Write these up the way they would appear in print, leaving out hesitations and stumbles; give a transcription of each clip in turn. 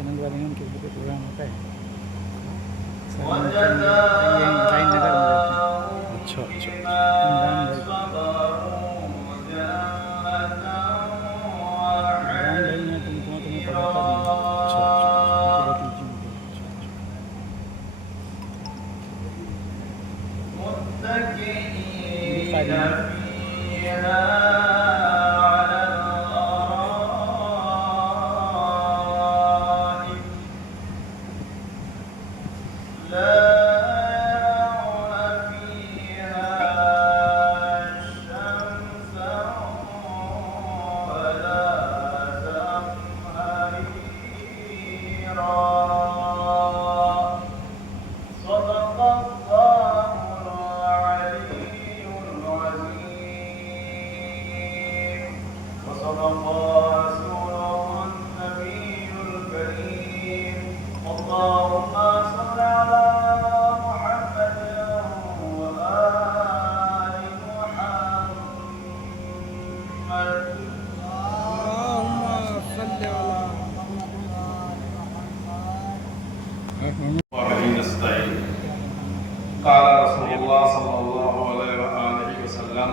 Channel वाले हैं, उनके ग्रुप पे प्रोग्राम होता है अच्छा अच्छा قال رسول الله صلى الله عليه وآله وسلم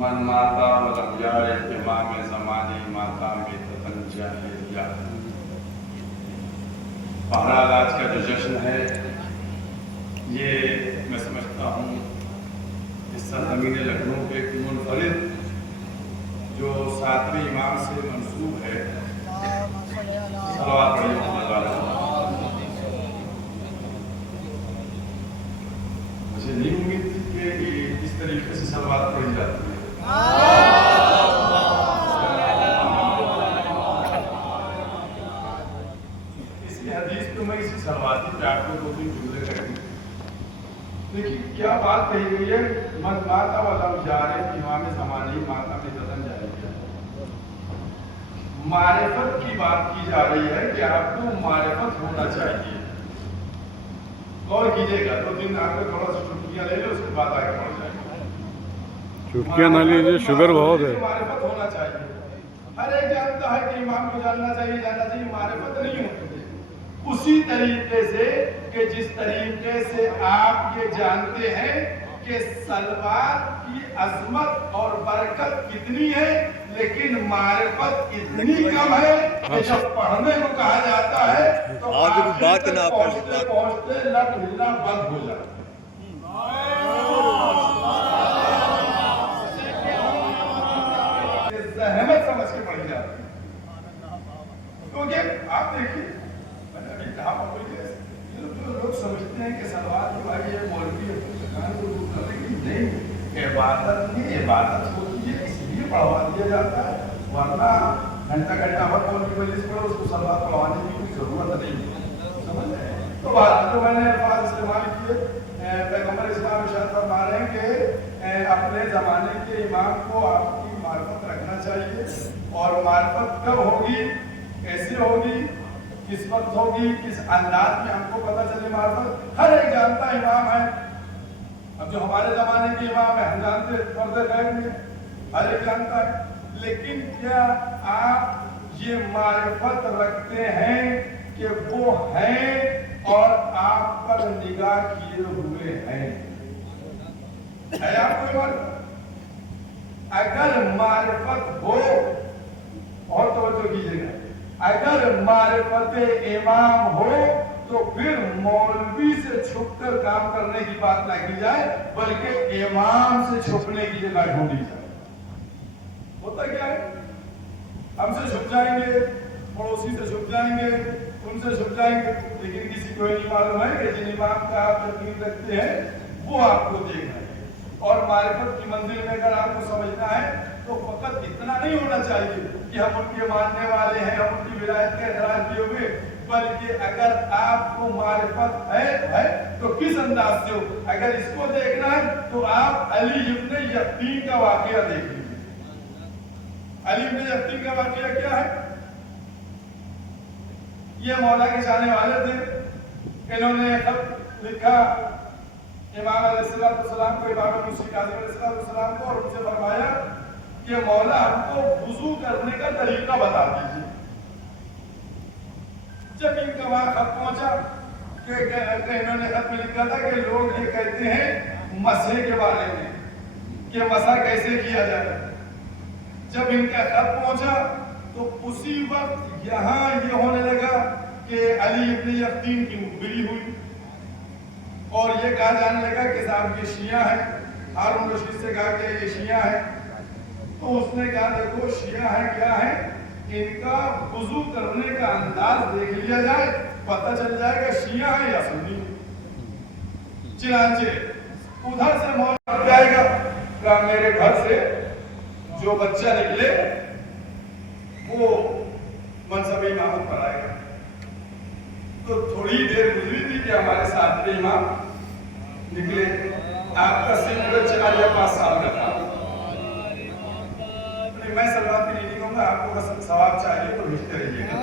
من مات ولم يعرف امام زمانی ماتا میتۃ جاہلیہ. بہرحال آج کا جو جشن ہے یہ میں سمجھتا ہوں اس سرزمین لکھنؤ کے ایک منفرد جو 7ویں امام سے منسوب ہے. صلوات پڑھیے محمد والا. مجھے نہیں امید تھی کہ اس طریقے سے صلوات پڑھی جاتی ہے. اس کی حدیث تو میں اسی صلواتی پہ آپ کو 2-3 جملے کہہ دوں. لیکن کیا بات کہی گئی ہے؟ من ماتا ولم یعرف امام زمانی ماتا میتۃ جاہلیہ. معرفت کی بات کی جا رہی ہے کہ آپ کو معرفت ہونا چاہیے. غور کیجیے گا. 2 دن آپ کو تھوڑا سا چھٹیاں لے لو, اس کے بعد آگے بڑھ جائیں گے. چھٹیاں نہ لیجیے, شوگر بہت ہے. معرفت ہونا چاہیے. ہر ایک جانتا ہے کہ امام کو جاننا چاہیے, معرفت نہیں ہوتی ہے. اسی طریقے سے کہ جس طریقے سے آپ یہ جانتے ہیں کہ صلوات کی عظمت اور برکت کتنی ہے, لیکن معرفت اتنی کم ہے کہ جب پڑھنے کو کہا جاتا ہے تو آخر تک پہنچتے پہنچتے لب ہلنا بند ہو جاتا ہے. زحمت سمجھ کے پڑھی جاتی ہے. کیونکہ آپ دیکھیے, میں نے ابھی کہا لوگ سمجھتے ہیں کہ صلوات کے بعد یہ مولوی اپنی دکان کو دور کرنے کی نہیں, عبادت نہیں, عبادت ہوتی ہے اس لیے پڑھوا دیا جاتا ہے. ورنہ گھنٹہ گھنٹہ بھر مولوی مجلس پڑھو, اس کو صلوات پڑھوانے کی کوئی ضرورت نہیں ہے. سمجھ رہے ہیں؟ تو بات جو میں نے الفاظ استعمال کیے, پیغمبر اسلام ارشاد فرما رہے ہیں کہ اپنے زمانے کے امام کو آپ کی معرفت رکھنا چاہیے. اور معرفت کب ہوگی, کیسے ہوگی, کس وقت ہوگی, کس انداز میں ہم کو پتہ چلے معرفت. ہر ایک جانتا امام ہے. اب جو ہمارے زمانے کے امام ہے ہم جانتے, فرض غیب میں ہر ایک جانتا ہے. لیکن کیا آپ یہ معرفت رکھتے ہیں کہ وہ ہیں اور آپ پر نگاہ کیے ہوئے ہیں؟ ہے آپ کو معرفت؟ اگر معرفت ہو, اور توجہ کیجیے گا, اگر معرفت امام ہو تو پھر مولوی سے چھپ کر کام کرنے کی بات نہ کی جائے, بلکہ امام سے چھپنے کی جگہ ڈھونڈی جائے. ہوتا کیا ہے, ہم سے چھپ جائیں گے, پڑوسی سے چھپ جائیں گے, ان سے چھپ جائیں گے, لیکن کسی کو نہیں معلوم ہے کہ جن امام کا آپ یقین رکھتے ہیں وہ آپ کو دیکھ رہے ہیں. اور معرفت کی منزل میں اگر آپ کو سمجھنا ہے تو فقط اتنا نہیں ہونا چاہیے کہ ہم ان کے ماننے والے ہیں, ہم ان کی ولایت کا اعتراف کیے ہوئے, بلکہ اگر آپ کو معرفت ہے تو کس انداز سے ہو. اگر اس کو دیکھنا ہے تو آپ علی ابن یقین کا واقعہ دیکھ لیجیے. علی ابن یقین کا واقعہ کیا ہے؟ یہ مولا کے چاہنے والے تھے. انہوں نے خط لکھا امام علیہ السلام کو, امام موسی کاظم علیہ السلام کو, اور ان سے فرمایا کہ مولا ہم کو وضو کرنے کا طریقہ بتا دیجیے. जब इनका वहां खत पहुंचा कि इन्होंने खत में लिखा था कि लोग ये कहते हैं मसहे के बारे में कि मसा कैसे किया जाए। जब इनका खत पहुंचा तो उसी वक्त यहाँ ये होने लगा कि अली इब्न यकीन की मुखबिरी हुई और ये कहा जाने लगा कि साहब ये शिया है। हारून रशीद से कहा कि ये शिया है, तो उसने कहा देखो शिया है क्या है, इनका वुजू करने का अंदाज देख लिया जाए, पता चल जाएगा शिया है या सुन्नी। चिरांचे उधर से मौत जाएगा का मेरे घर से जो बच्चा निकले वो मनसब इमामत पर आएगा। तो थोड़ी देर गुजरी थी कि हमारे साथ इमाम निकले। आपका सिर्फ 4 या 5 साल का था। मैं सलवात की नहीं कहूँगा, आपको बस सवाब चाहिए तो भेजते रहिएगा।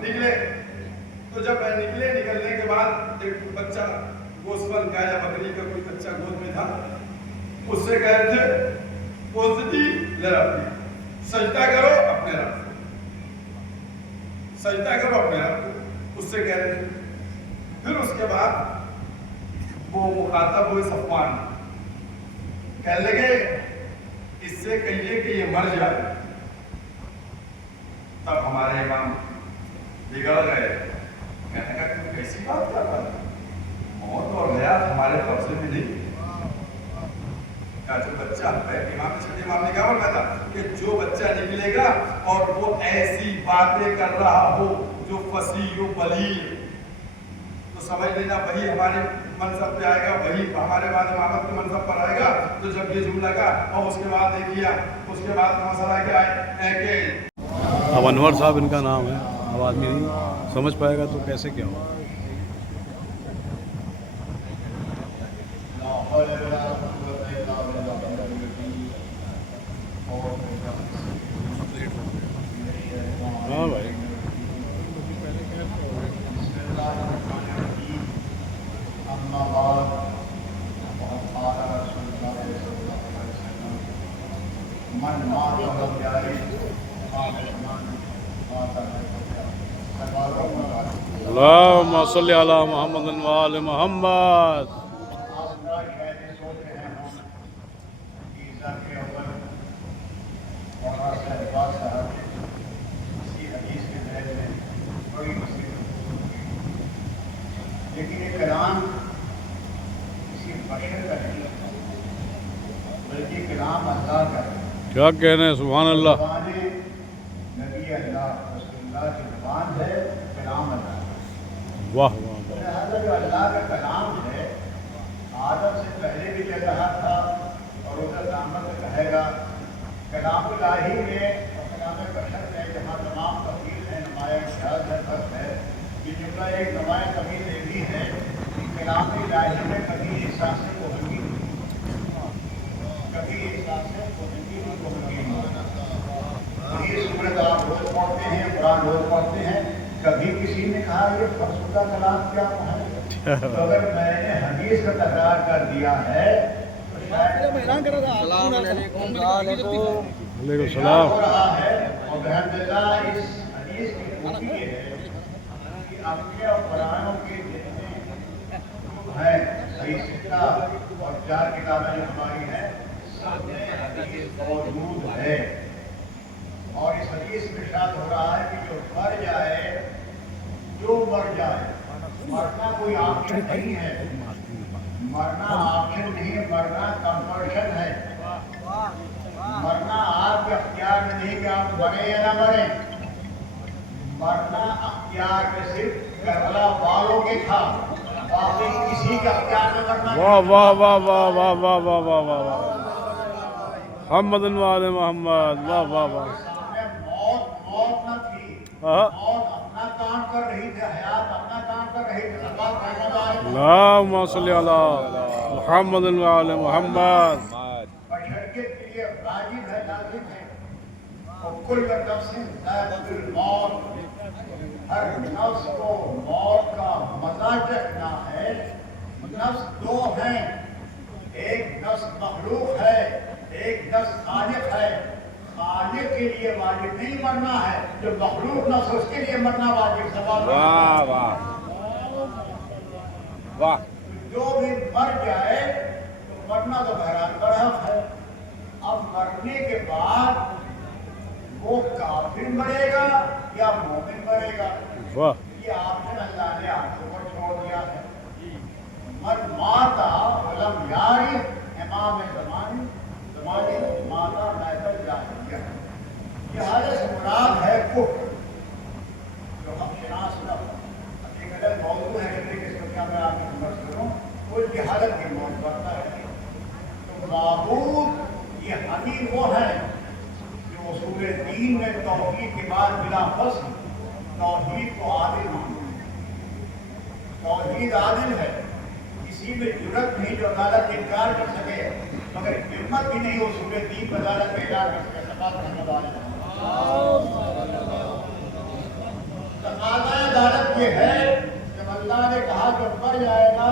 निकले तो जब निकलने के बाद एक बच्चा गोश्त का या बकरी का कोई बच्चा गोद में था, उससे कह रहे थे पोजती ले रखी सजदा करो अपने रब को, सजदा करो अपने रब को, उससे कह रहे थे। फिर उसके बाद वो मुखातब हुए सफवान, कहने लगे इससे कहिए कि ये मर जाए। तब हमारे इमाम बिगड़ गए, कहने का तुम कैसी बात कर रहा है, मौत और हयात हमारे कब्जे में नहीं। जो बच्चा है, इमाम ने क्या बोला था कि जो बच्चा निकलेगा और वो ऐसी बातें कर रहा हो जो फसीह बलीग, तो समझ लेना वही हमारे मनसब पे आएगा, वही हमारे बाद इमामत के मनसब पर आएगा। तो जब ये जुमला का और उसके बाद देखिए उसके बाद मसला क्या है कि अब अनवर साहब इनका नाम है, अब आदमी नहीं समझ पाएगा तो कैसे क्या होगा। हाँ भाई अल्लाहुम्मा सल्ली अला मुहम्मद व आले मुहम्मद। लेकिन ये कलाम किसी बशर का नहीं, बल्कि कलाम अल्लाह का है। क्या कहने हैं, सुभान अल्लाह। नबी अल्लाह रसूलुल्लाह की ज़ुबान है, कलाम अल्लाह। वाह वाह वाह। लिहाजा जो अल्लाह का कलाम है, आदम से पहले भी चल रहा था और उधर क़यामत तक रहेगा। कलाम इलाही में और कलाम बशर में जहाँ तमाम तफसील है, नुमाया ख्याल है, फर्क है। ये जुमला एक नुमाया तमीज़ ये भी है कि कलाम इलाही में कभी एहसास कोहंगी, कभी एहसास कोहंगी ये सूरत आप रोज पढ़ते हैं, कुरान रोज पढ़ते हैं। कभी किसी ने कहा ये फरसुदा कलाम क्या है, तो अगर मैंने हदीस का तकरार कर दिया है तो शायद सलाम हो रहा है। और अल्हम्दुलिल्लाह इस हदीस की खूबी ये है कि अपने और कुरानों के जितने हैं सही सिक्का और 4 किताबें जो हमारी हैं सब में हदीस मौजूद है। और इस हदीस में इरशाद हो रहा है कि जो मर जाए, जो मर जाए, मरना कोई ऑप्शन नहीं है, मरना ऑप्शन नहीं है, मरना कंपल्शन है। मरना आपके अख्तियार में नहीं कि आप मरे या ना मरे, मरना अख्तियार में सिर्फ करबला वालों के था, बाकी किसी के अख्तियार में मरना। वाह वाह वाह वाह वाह वाह वाह वाह वाह वाह मोहम्मद वाले मोहम्मद, वाह वाह वाह। मौत न थी, मौत अपना काम कर रही थी, हयात अपना काम कर रही थी। अल्लाहुम्मा सल्ली अला मुहम्मद व आले मुहम्मद। बशरियत के लिए वाजिब है, लाजिम है। और कुल नफ्सिन ज़ाइक़तुल मौत, हर नफ्स को मौत का मजा रखना है। नफ्स दो हैं, एक नफ्स मखलूक है, एक नफ्स खालिक है। खालिक के लिए वाजिब नहीं मरना है, जो मखलूक नफ्स उसके लिए मरना वाजिब। सवाल वाह वाह वाह। जो भी मर जाए तो मरना तो बहरान बरहक है। अब मरने के बाद वो काफिर मरेगा या मोमिन मरेगा, वाह ये आपने अल्लाह ने आपके ऊपर छोड़ दिया है। मर माता वलम यारी इमाम ज़मानी ज़मानी माता मैदल जाहिलिया। ये हालत से मुराद है कुफ्र, जो हम शनास न हो। अब एक अलग मौजू है, लेकिन इसको क्या मैं आपको समझ करूँ, वो की हालत की मौत करता है। तो माबूद ये हनी वो है जो उसूल दीन में तौहीद के बाद बिला फस्ल तौहीद को आदिल मानते हैं। तौहीद आदिल है, किसी में जुर्रत नहीं जो अदालत से इनकार कर सके, मगर हिम्मत भी नहीं उसूल दीन पर अदालत में इनकार कर सके। तकाज़ा अदालत ये है जब अल्लाह ने कहा जो मर जाएगा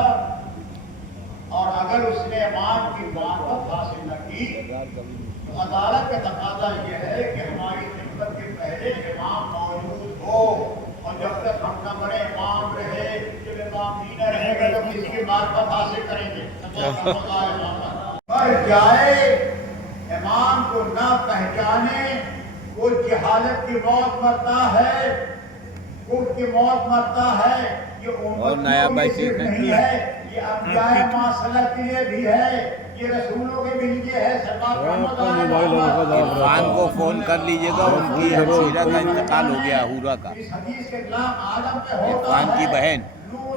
और अगर उसने इमाम की मार्फत हासिल न की, तो अदालत का तकाज़ा ये है कि हमारी खिदमत के पहले इमाम मौजूद हो, और जब तक हम न बड़े इमाम रहे, जब इमाम भी न रहेगा तो किसकी मार्फत हासिल करेंगे। मर जाए इमाम को न पहचाने, वो जहालत की मौत मरता है, कुफ्र की मौत मरता है। ये उम्मतियों में सिर्फ नहीं है, ये अंबियाए मासला के लिए भी है, ये रसूलों के भी लिए है। इरफान को फोन कर लीजिएगा, उनकी हसीरा का इंतकाल हो गया, हुरा का। इस हदीस के खिलाफ आदम पे होता इरफान की है, बहन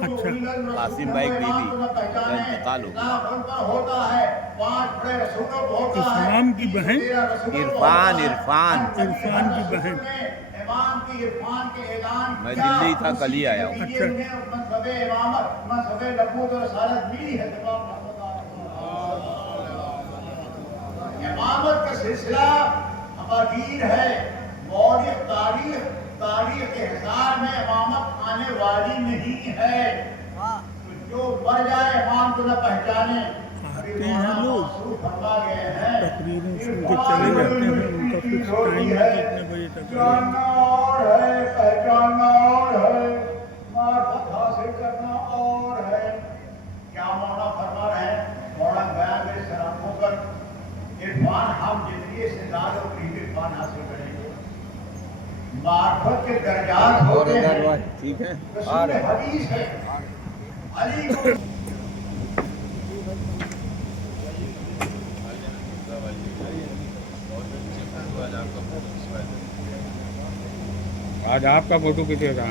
कासिम भाई बीबी का इंतकाल हो गया। होता है, 5 बड़े रसूलों को होता है। इरफान की बहन? इरफान की बहन। इमाम की इरफान के ऐलान मैं दिल्ली था, कल ही आया हूँ। मनसबे इमामत, मनसबे नबूवत और रिसालत मिली है। इमामत का सिलसिला अबादीन है, मौलिक तारीख के हिसाब में इमामत आने वाली नहीं है। तो जो मर जाए इमाम को न पहचाने, फरमा गए हैं तकरीरें सुन के चले जाते हैं, उनका फिक्स टाइम है कितने बजे तक। जानना और है, पहचानना और है, मार्फत हासिल करना और है। क्या मौला फरमा रहे हैं? मौला बयान मेरे सर आंखों पर, इरफान हम जिंदगी से ज़्यादा करीब इरफान हासिल करेंगे। मार्फत के दर्जात होते हैं, ठीक है। रसूल हदीस है, अली को आज आपका फोटो खींचेगा।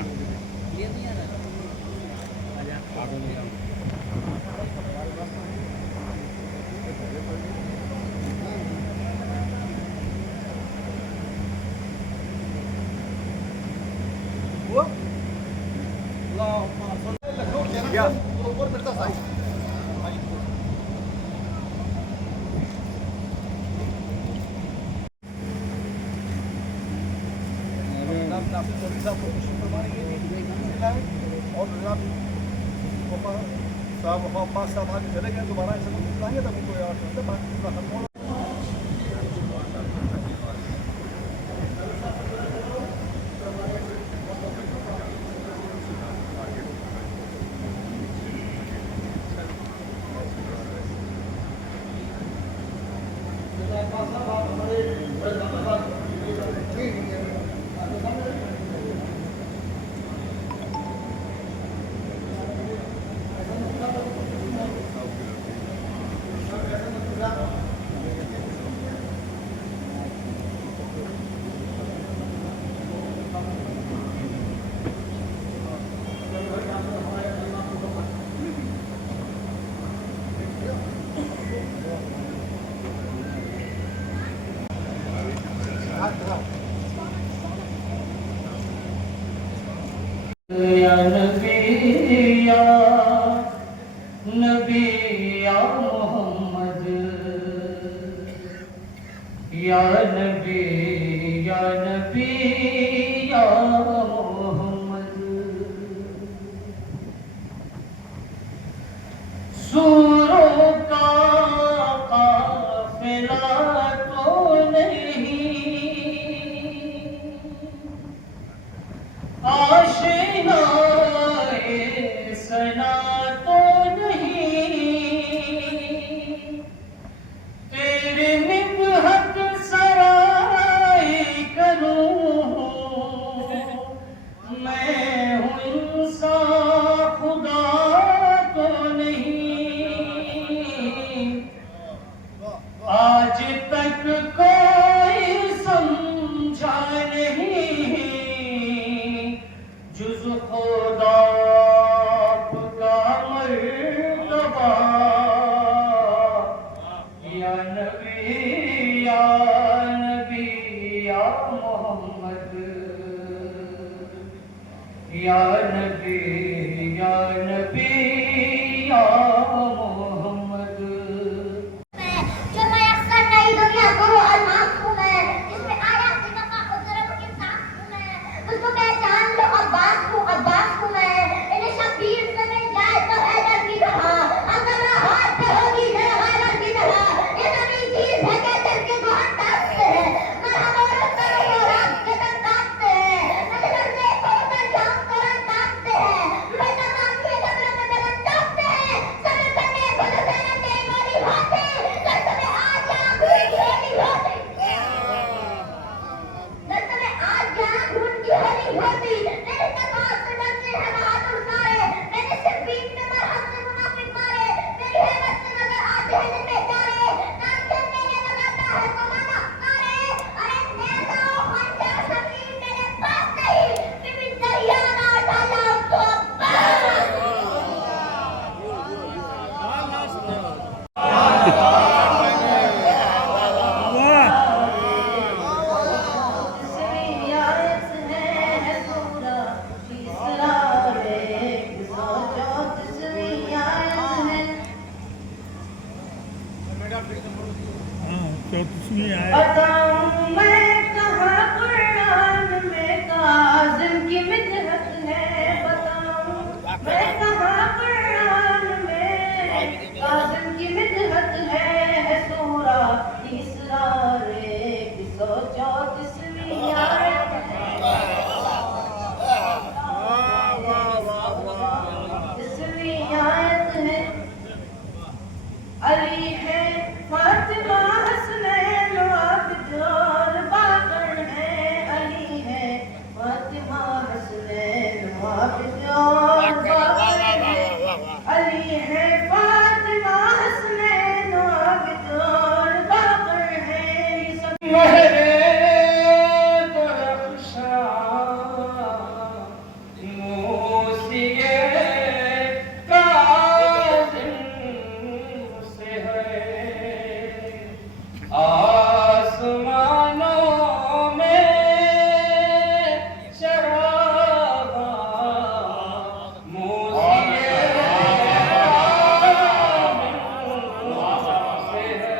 या नबी या नबी या मोहम्मद, या नबी या नबी या मोहम्मद, آشنائے سنا تو نہیں، تیرے نبہت سرائے کروں، میں ہوں انسان خدا تو نہیں، آج تک کوئی سمجھا نہیں، جز خدا کا مرتبہ، یا نبی یا نبی یا محمد، یا نبی یا نبی یا محمد۔ جو میسر نئی دنیا کو الماس ہوں میں، جس میں آیات کی وفا کو ضرب کے ساتھ ہوں میں، اس کو پہچان لو عباس ہوں میں، انہیں شبیر سے مل جائے تو حیدر کی طرح، اندرہ ہاتھ پہ ہوگی میرے غیرت کی طرح، یہ نبی چیز ہے کہ دل کے کو ہم ڈانٹتے ہیں، مرحب اور کرو اور آپ کے تن کاٹتے ہیں، نظر میں کو اتر جام کرن کاٹتے ہیں، میں تمام کے جبر میں ملن ڈاکتے ہیں، سمر کرنے بھل سینن کے گولی بھاتے، دست میں آج جہاں گھون کی ہولی ہوتی، دست میں آج جہاں گھون کی ہولی ہوتی، میرے تقاس سے ڈرتے ہیں بہادر سارے، میرے صرفین میں مرحب سے منافق مارے، میری حیبت سے نظر آتے ہیں جن بیچارے، نام جن میرے لگاتا ہے کمانا نارے، ارے نیزہ و خنجر شبیر میرے پاس نہیں، ببی دریا نہ ڈالا تو ہاں 34ویں آیت۔ بتاؤں میں کہاں قرآن میں کاظم کی مدحت ہے، بتاؤں میں کہاں قرآن میں کاظم کی مدحت ہے، سورہ اسرار 134ویں آیت ہے، 30ویں آیت ہے، علی ہے فاطمہ حسنین عابد اور باقر ہے، علی ہے فاطمہ حسنین عابد اور باقر ہے، علی ہے فاطمہ حسنین عابد اور باقر ہے، سب مہرے درخشاں موسیے کاظم سے ہے، آسمانوں میں چراغاں موسیے کاظم سے ہے،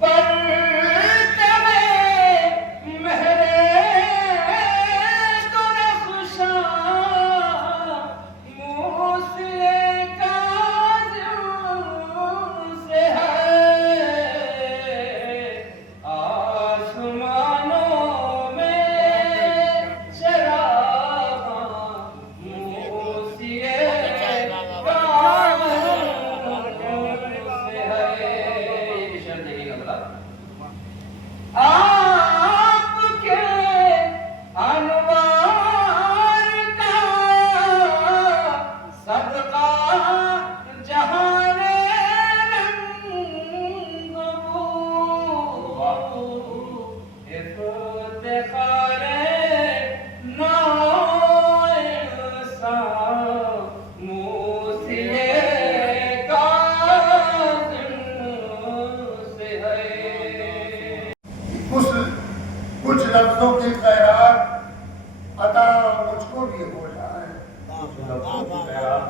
پرتو مہرے درخشاں موسیے کاظم سے ہے، آسمانوں میں چراغاں موسیے کاظم سے ہے، یہ شعر دیکھیے گا ذرا، آپ کے انوار کا صدقہ جہان رنگ بو، افتخار نوع انسان موسیے کاظم سے ہے۔ کچھ لفظوں کی خیرات عطا مجھ کو بھی ہو جائے،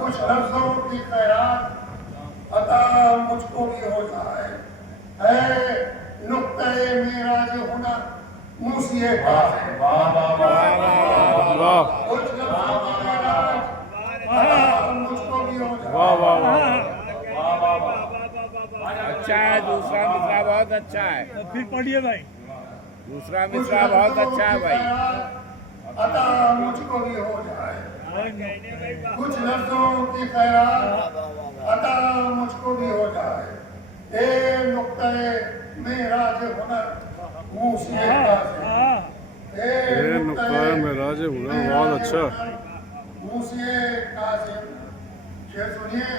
کچھ لفظوں کی خیرات عطا مجھ کو بھی ہو جائے، اے نقطۂ معراج ہنر موسی کاظم، کچھ لفظوں کی خیرات عطا مجھ کو بھی ہو جائے۔ اچھا ہے، دوسرا مصرع بہت اچھا ہے، پھر پڑھیے بھائی۔ دوسرا مصرع بہت اچھا ہے بھائی۔ عطا مجھ کو بھی ہو جائے، کچھ لفظوں کی خیرات عطا مجھ کو بھی ہو جائے، اے نقطۂ معراج ہنر موسی کاظم، اے نقطۂ معراج ہنر، بہت اچھا۔ موسی کاظم، شعر سنیے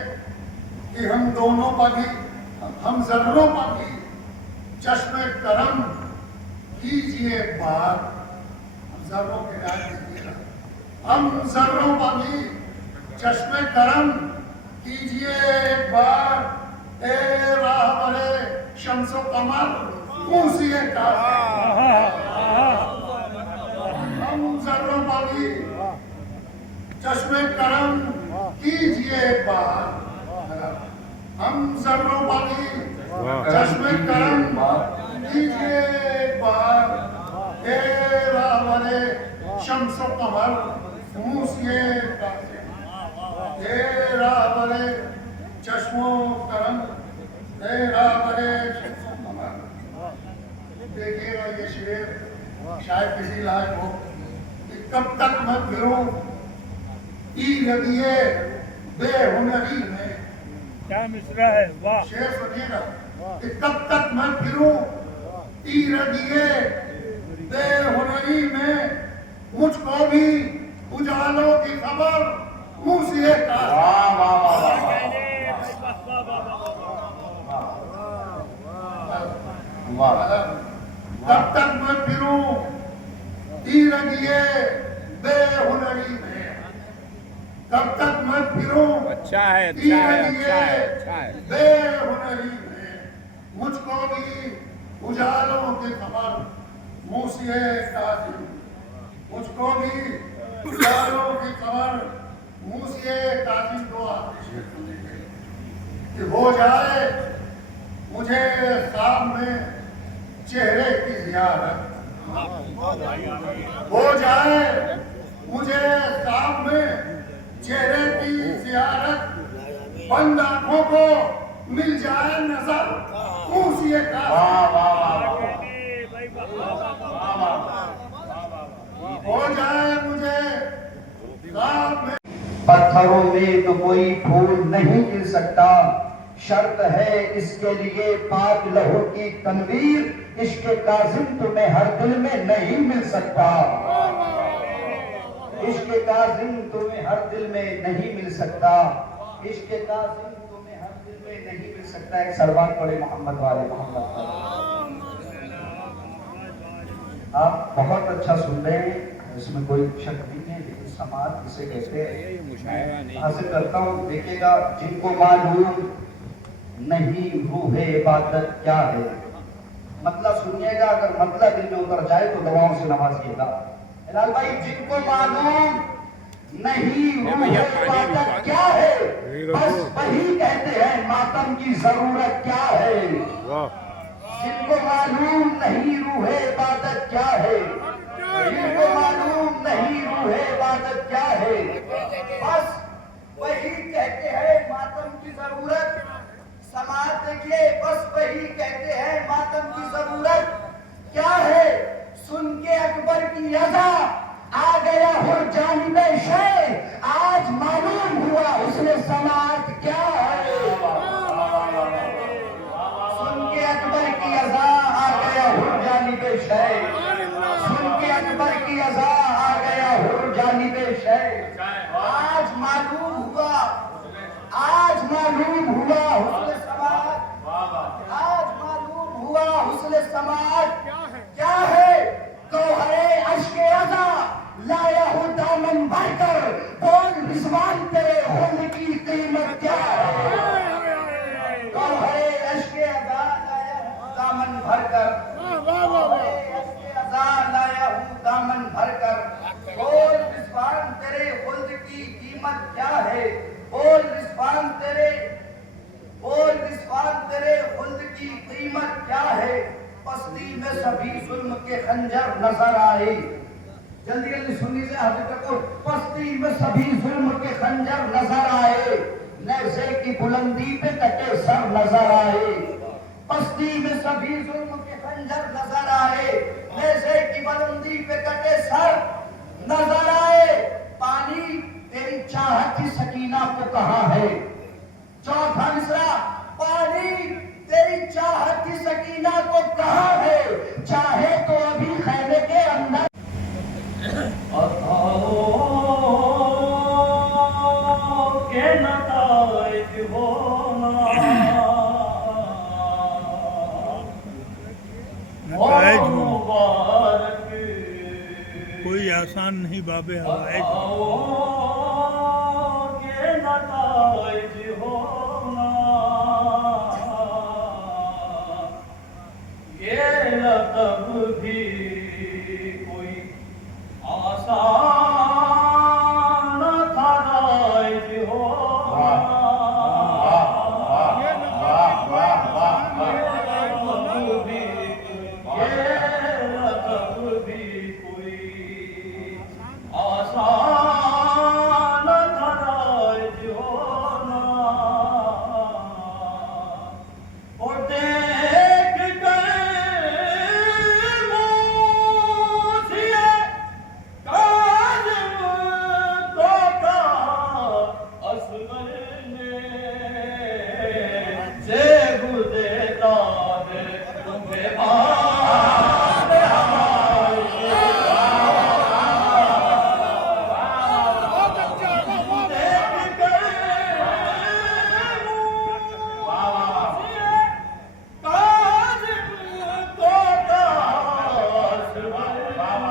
کہ ہم دونوں پر بھی، ہم ذروں پر بھی چشم کرم کیجئے بار، ہم ذروں کے رائے دیجئے نا، ہم ذروں پر بھی چشم کرم کیجئے ایک بار، اے راہبر شمس و قمر موسی کاظم، ہم ذروں پر بھی چشم کرم کیجئے ایک بار، ہم ذروں پر بھی چشم کرم کیجئے ایک بار، اے راہبر شمس و قمر موسی کاظم، اے راہبر چشم و کرم، اے راہبر شمس و قمر۔ دیکھیے گا یہ شعر شاید کسی لائق ہو کہ کب تک میں پھروں ایرگیے بے ہنری میں، کیا مصرع ہے، واہ! شعر سنیے گا کہ کب تک میں پھروں ایرگیے بے ہنری میں، مجھ کو بھی اجالوں کی خبر موسی کاظم، کب تک میں پھروں تیرگیے بے ہنری میں، کب تک میں پھروں اچھا ہے، اچھا ہے، اچھا ہے، اچھا ہے۔ بے ہنری میں، مجھ کو بھی اجالوں کی خبر موسی کاظم، مجھ کو بھی اجالوں کی خبر موسی کاظم کو آتی کہ ہو جائے مجھے خواب میں چہرے کی زیارت، ہو جائے مجھے خواب میں چہرے کی زیارت، بند آنکھوں کو مل جائے نظر موسی کاظم، ہو جائے مجھے خواب میں۔ پتھروں میں تو کوئی پھول نہیں گر سکتا، شرط ہے اس کے لیے پاک لہو کی تنویر، عشق کاظم تمہیں ہر دل میں نہیں مل سکتا، عشق کاظم تمہیں ہر دل میں نہیں مل سکتا، عشق کاظم تمہیں ہر دل میں نہیں مل سکتا۔ ایک سلوات پڑھے محمد والے محمد والے۔ آپ بہت اچھا سن رہے ہیں، اس میں کوئی شک نہیں ہے، لیکن سماعت اسے کہتے ہیں۔ حاصل کرتا ہوں، دیکھیے گا، جن کو معلوم نہیں روح عبادت کیا ہے، مطلب سنیے گا، اگر مطلب دل میں اتر جائے تو دعاؤں سے نوازیے گا۔ ہلال بھائی، جن کو معلوم نہیں روح عبادت کیا ہے، بس وہی کہتے ہیں ماتم کی ضرورت کیا ہے، جن کو معلوم نہیں روح عبادت کیا ہے، جن کو معلوم نہیں روح عبادت کیا ہے، بس وہی کہتے ہیں ماتم کی ضرورت۔ سماعت دیکھیے، بس وہی کہتے ہیں ماتم کی ضرورت کیا ہے، سن کے اکبر کی اذا آ گیا ہر جانب شے، آج معلوم ہوا حسن سماعت کیا ہے، سن کے اکبر کی اذا آ گیا ہر جانب شے، سن کے اکبر کی اذا آ گیا ہر جانب شے، آج معلوم ہوا، آج معلوم ہوا حسن سماعت، آج معلوم ہوا حسن سماعت کیا ہے، گوہر اشک اذا لایا ہوں دامن بھر کر، بول رضوان تیرے خلد کی قیمت کیا ہے، گوہر اشک اذا لایا ہوں دامن بھر کر، گوہر اشک اذا لایا ہوں دامن بھر کر، بول رضوان تیرے خلد کی قیمت کیا ہے، بول رضوان تیرے خلد کی قیمت کیا ہے، پستی میں سبھی ظلم کے خنجر نظر آئے، جلدی جلدی سنی سے حاضر کرتا ہوں، پستی میں سبھی ظلم کے خنجر نظر آئے، نیزے کی بلندی پہ کٹے سر نظر آئے، پستی میں سبھی ظلم کے خنجر نظر آئے، نیزے کی بلندی پہ کٹے سر सकीना को कहाँ है। चौथा मिसरा, पानी तेरी चाहत की सकीना को कहाँ है, चाहे तो अभी खैमे के अंदर। के नताइज होना नताइज हो मुबारक कोई आसान नहीं बाबे हवाइज के नताइज होना ये लक़ब भी कोई आसान न था राइज होना ये लक़ब भी कोई आसान न था राइज होना और देख कर मूसिए काज़िम को का असगर ने ज़ेब देता है तुम्हें बार हमारे देख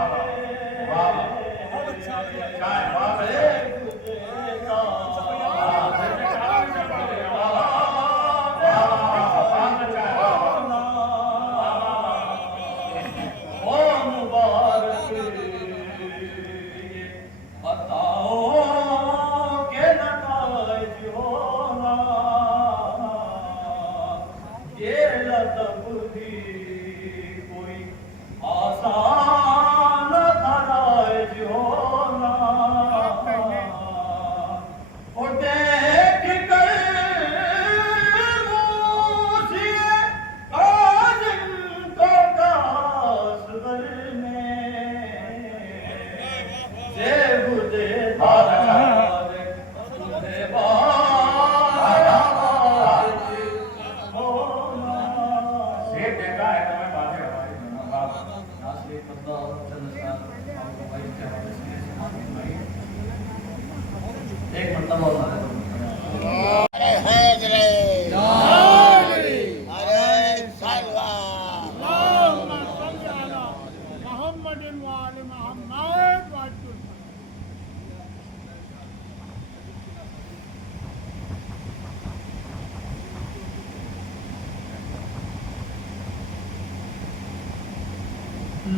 कर एक मरतबा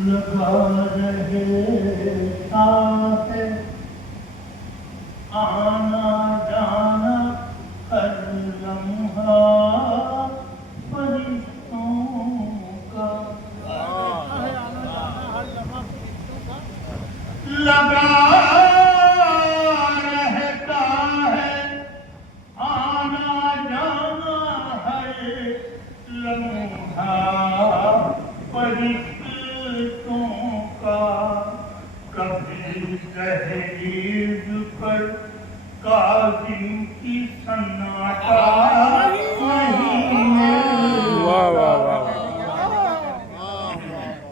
लगा रहता है आना जाना हर लम्हा फरिश्तों का। लगा रहता है आना जाना हर लम्हा फरिश्तों का। कभी दहलीज पर काज़िम की सन्नाटा नहीं वाह वाह वाह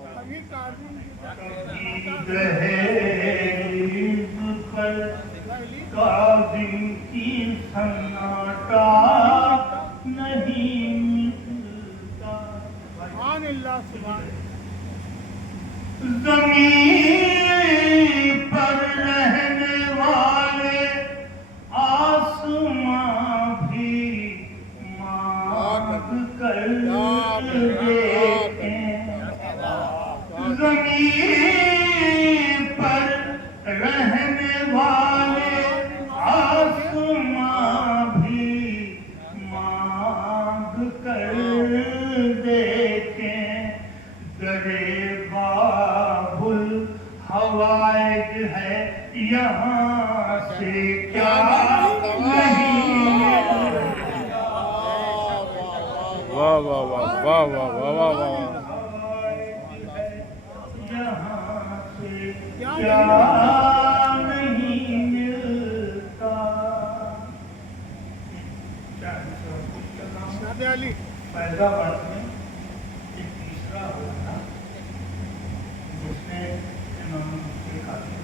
कभी दहलीज पर काज़िम की सन्नाटा नहीं मिलता। ज़मीन पर रहने वाले आसमां भी मांग कर देखें। ज़मीन पर रहने वाले आसमां भी मांग कर देखें। दरे बाबुल हवाइज है यहाँ से क्या नहीं। वाह वाह वाह वाह वाह वाह वाह वाह यहाँ से क्या नहीं मिलता। फैजाबाद में एक तीसरा हुआ था जिसमें इमाम मुफ्ती कासिम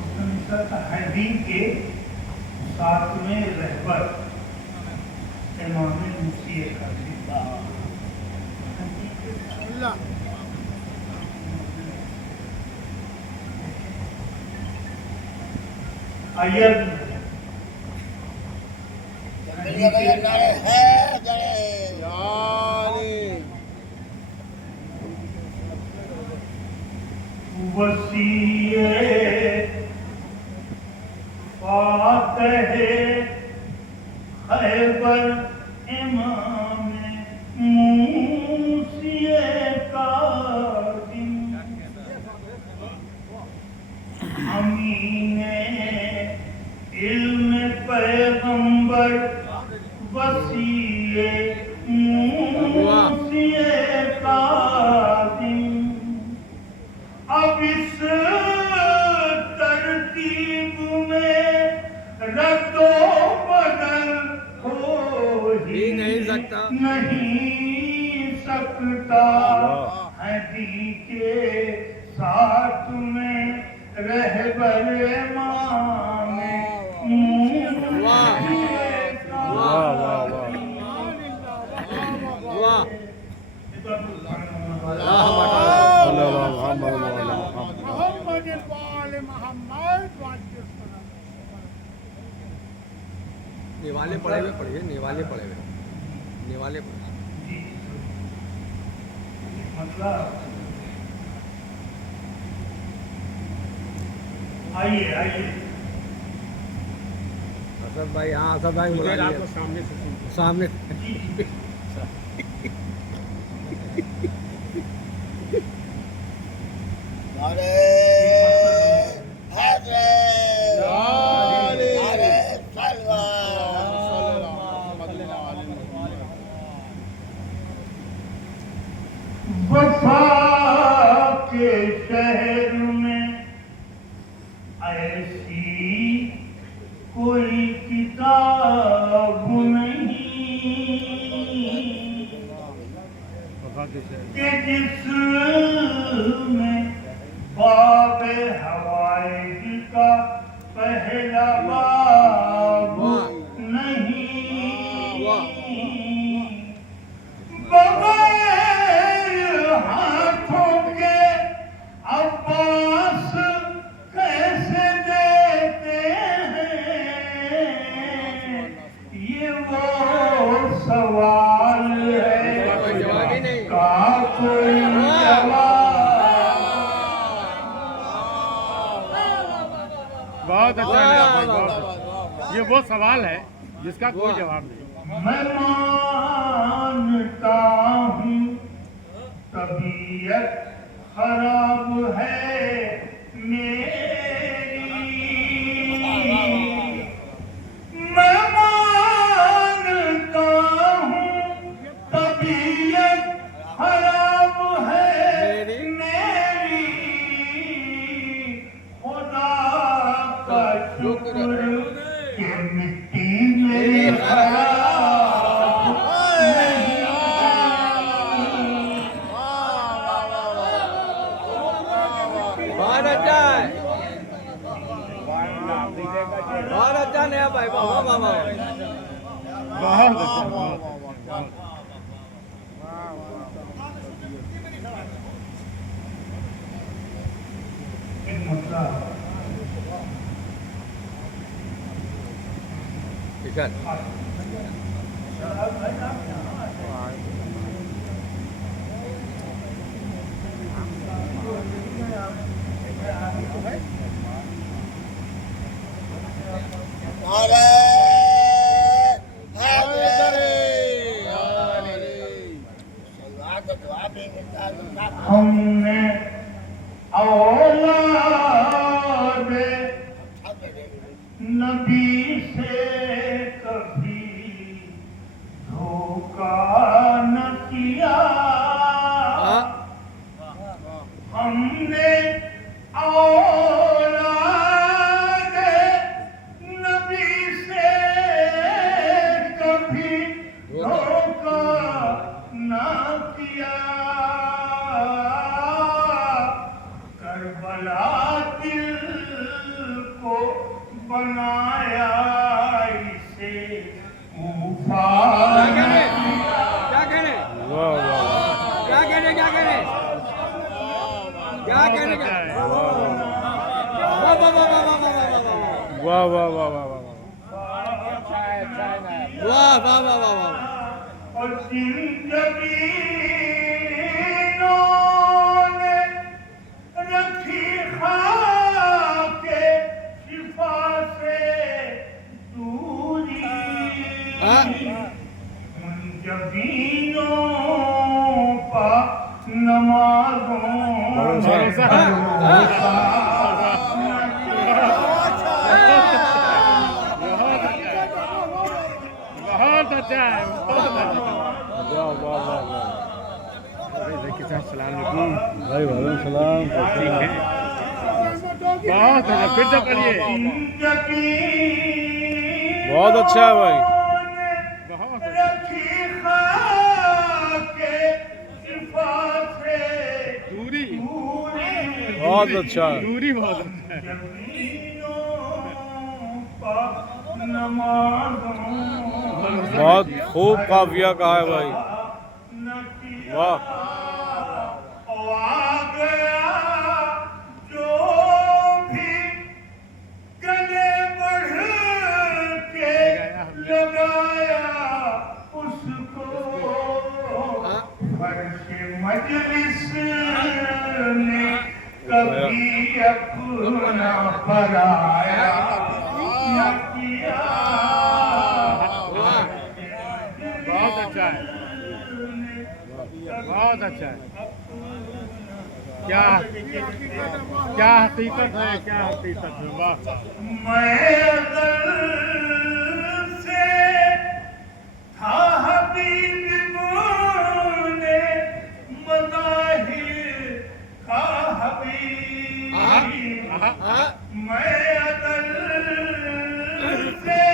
उसने लिखा था हदीस के 7वें रहबर इमाम मुफ्ती कासिम आइए वसीए फातह खैबर इमाम मूसी कासिम अमीने इल्म पैगंबर वसीए मूसी कासिम अब इस तरतीब में रद्दो बदल हो ही नहीं सकता हदी के साथ में रहबर इमाम निवाले पड़े हुए पढ़िए, निवाले पड़े हुए, निवाले पड़े। मतलब आइए असद भाई, हाँ असद भाई बुला लीजिए सामने वफा के शहर में ऐसी कोई किताब नहीं कि जिसमें बाब हवाइज का पहला बाब नहीं बगैर हाथों के अब्बास कैसे देते हैं ये वो सवाल है का कोई बहुत अच्छा है, बहुत अच्छा। ये वो सवाल है जिसका कोई जवाब नहीं। मैं मानता हूँ तबीयत खराब है मेरी, मैं मानता हूँ तबीयत खराब है मेरी, खुदा का शुक्र कि मिट्टी मेरी बहुत अच्छा नया भाई, वाह वाह वाह, बहुत अच्छा, बहुत ठीक है। हमने औलाद नबी से कभी धोखा न किया, हमने औलाद नबी से कभी धोखा کربلا دل کو بنایا اسے کیا کہہ رہے واہ واہ کیا کہہ رہے کیا کہہ رہے کیا کہہ رہے واہ واہ واہ واہ واہ واہ واہ واہ واہ واہ واہ واہ واہ واہ واہ واہ اور زندگینوں نے رکھی خاک شفا سے دوری منجبینوں پا نمازوں بہت اچھا ہے واہ واہ واہ واہ السلام علیکم بھائی وعلیکم السلام ٹھیک ہے بہت اچھا پھر سے پڑھیے بہت اچھا ہے بھائی بہت دوری بہت اچھا ہے دوری بہت اچھا ہے بہت خوب قافیہ کہا ہے بھائی واہ جو بھی گلے بڑھ کے لگایا اس کو فرش مجلس نے کبھی اپنا پرایا نہ کیا بہت اچھا ہے بہت اچھا ہے کیا حقیقت ہے کیا حقیقت ہے واہ میں اگر سے تھا حبیب بونے مظاہر کا حبیب میں اگر سے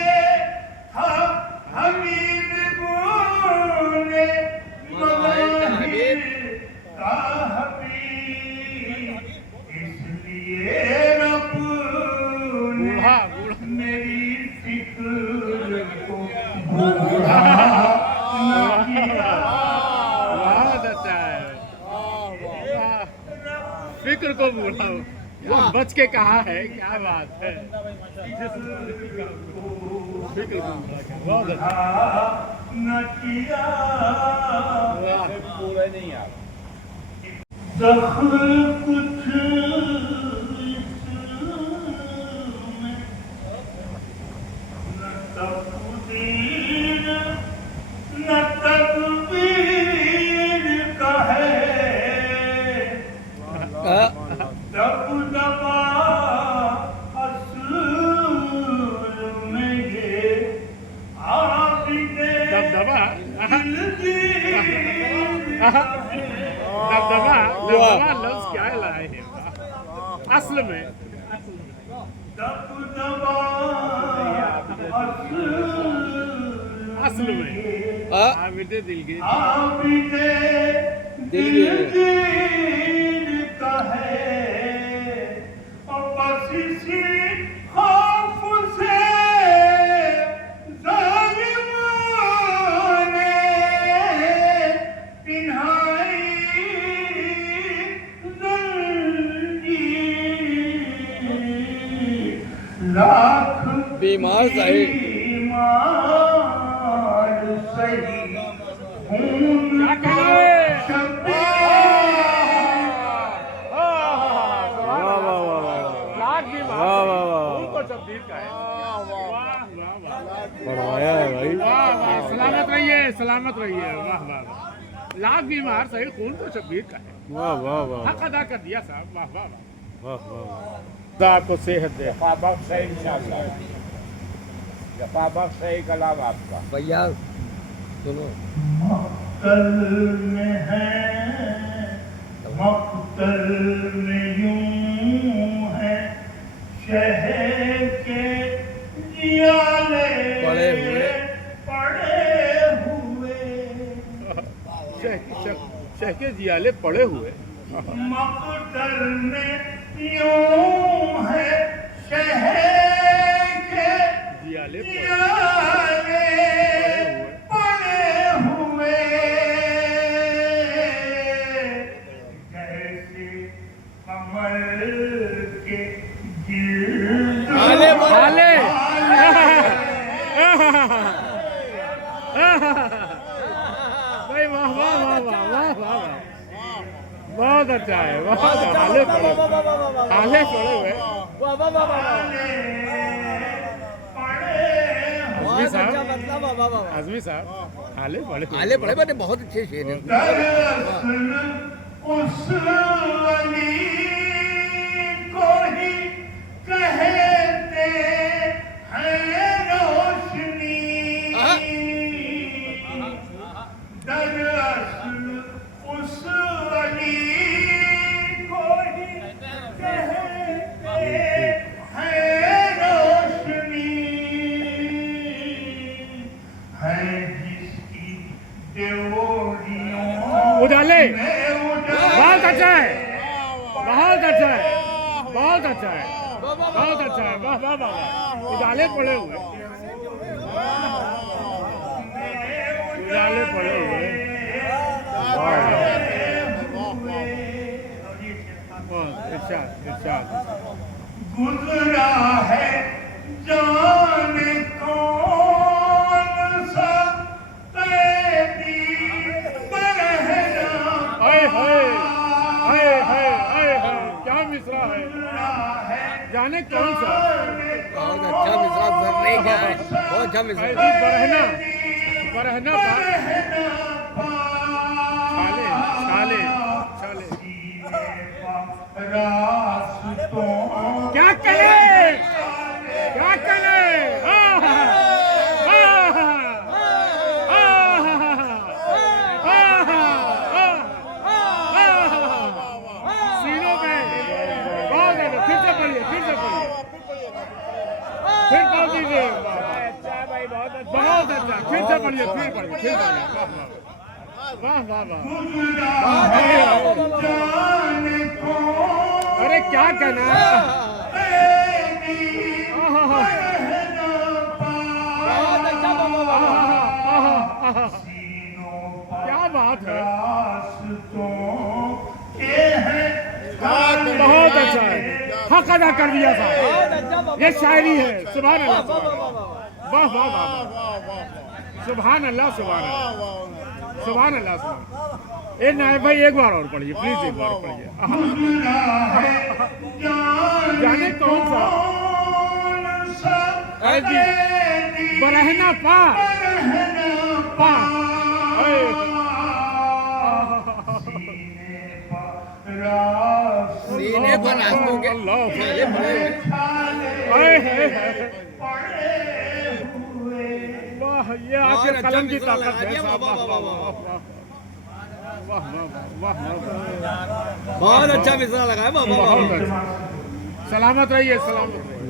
تھا حبیب بونے مظاہر کا حبیب اس لیے رب نے میری فکر کو بوڑھا نہ کیا بہت اچھا ہے فکر کو بولا وہ بچ کے کہا ہے کیا بات ہے فکر کو بہت اچھا نہ کیا پورا نہیں آپ دخل کچھ نہ تقدیر نہ تدبیر کا ہے دب دبا اصل میں یہ عابد دبدبا دبدبا دبدبا لفظ کیا لائے ہیں اصل میں اصل میں عابد دل کے دل کا ہے اور بس اسی خوف سے ظالموں نے پنہائی زنجیر لاکھ بیمار ظاہر بیمار صحیح خون کا فرمایا ہے بھائی سلامت رہیے سلامت رہیے واہ واہ لاکھ بیمار صحیح خون کو شبیر کا ہے واہ واہ واہ حق ادا کر دیا صاحب واہ واہ واہ واہ خدا آپ کو صحت دے بخش ہے انشاءاللہ جفا بخش ہے کلام آپ کا بھیا سنو مقتل میں ہے مقتل میں یوں ہے شہر کے جیالے پڑے ہوئے شہ کے جیالے پڑے ہوئے مقتل میں यूं है शहर के दियाले दियाले पड़े हुए जैसे कमल के गिर्द हाले भाई वाह वाह वाह वाह वाह वाह बहुत अच्छा है बहुत हाले पड़े हुए आजमी साहब हाले पड़े बने बहुत अच्छे शेर हैं दरअसल उस वली को ही कहते हैं रोशनी दरअसल उस वली को ही कहते हैं रोशनी है जिसकी देवरियों उजाले में बहुत अच्छा है बहुत अच्छा है बहुत अच्छा है बहुत अच्छा है वाह वाह वाह उजाले पड़े हुए उजाले पड़े हुए इरशाद इरशाद गुजरा है जाने कौन सा कैदी बरहना हाय हाय हाय हाय हाय हाय क्या मिसरा है जाने कौन सा बहुत अच्छा मिसरा सर नहीं क्या है बहुत अच्छा मिसरा कैदी बरहना बरहना का छाले छाले छाले रास्तों क्या करे क्या करे सीनों में बहुत है फिर से पढ़िए फिर पढ़ दीजिए बहुत अच्छा फिर से पढ़िए फिर पढ़िए वाह वाह वाह अरे क्या कहना क्या बात है बहुत अच्छा है हक अदा कर दिया था ये शायरी है सुभान अल्लाह वाह वाह वाह सुभान अल्लाह सुभान अल्लाह सुभान अल्लाह ए नायब भाई एक बार और पढ़िए प्लीज एक बार पढ़िए जाने कौन सा बरहना पा पा सीने पर रास्तों के छाले पड़े हुए वाह ये आपके कलम की ताकत है साहब वाह वाह वाह वाह बहुत अच्छा मिसरा लगा है बहुत अच्छा सलामत रहिए सलामत रहिए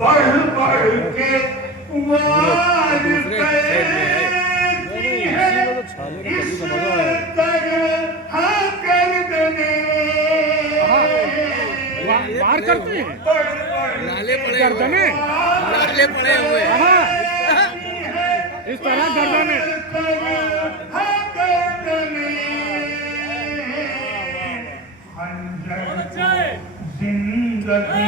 बढ़ बढ़ के वाद वार करते हैं नाले पड़े गर्दने नाले पड़े हुए इस तरह गर्दने जिंदगी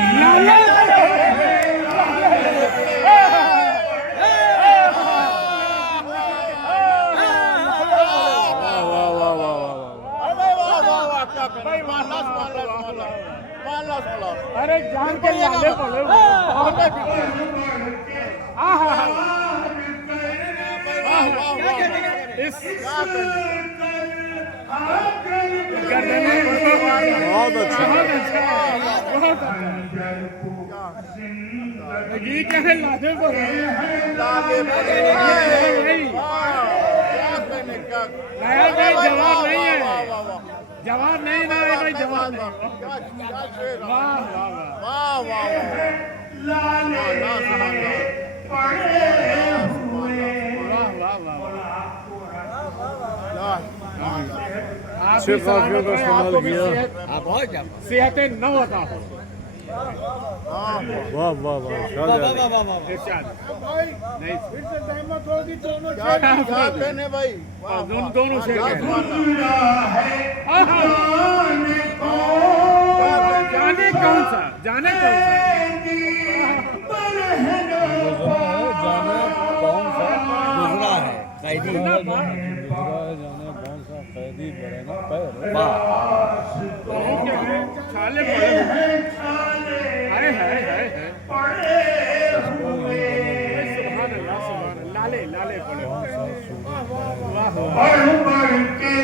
अरे जान के नाले पड़े इस गर्दने बहुत अच्छा बहुत अच्छा ये क्या है लादे पर नया भाई जवाब नहीं है जवाब नहीं ना है भाई जवाब नहीं वाह वाह वाह वाह वाह वाह आप अच्छे भी काफियों सलामत का रहे, इस्तेमाल आपको भी किया। बहुत क्या सेहत नौ अता हो। वाह वाह वाह शाहजहां इरशाद। नहीं फिर से सहमत होगी दोनों क्या कहने भाई दोनों शेर कह रहे हैं। जाने कौन सा जाने कौन सा गुजरा है कैदी कैदी बरना पैर छाले पड़े हाय हाय हाय सुभान अल्लाह सुभान अल्लाह। लाले लाले पड़े वाह वाह। बढ़ बढ़ के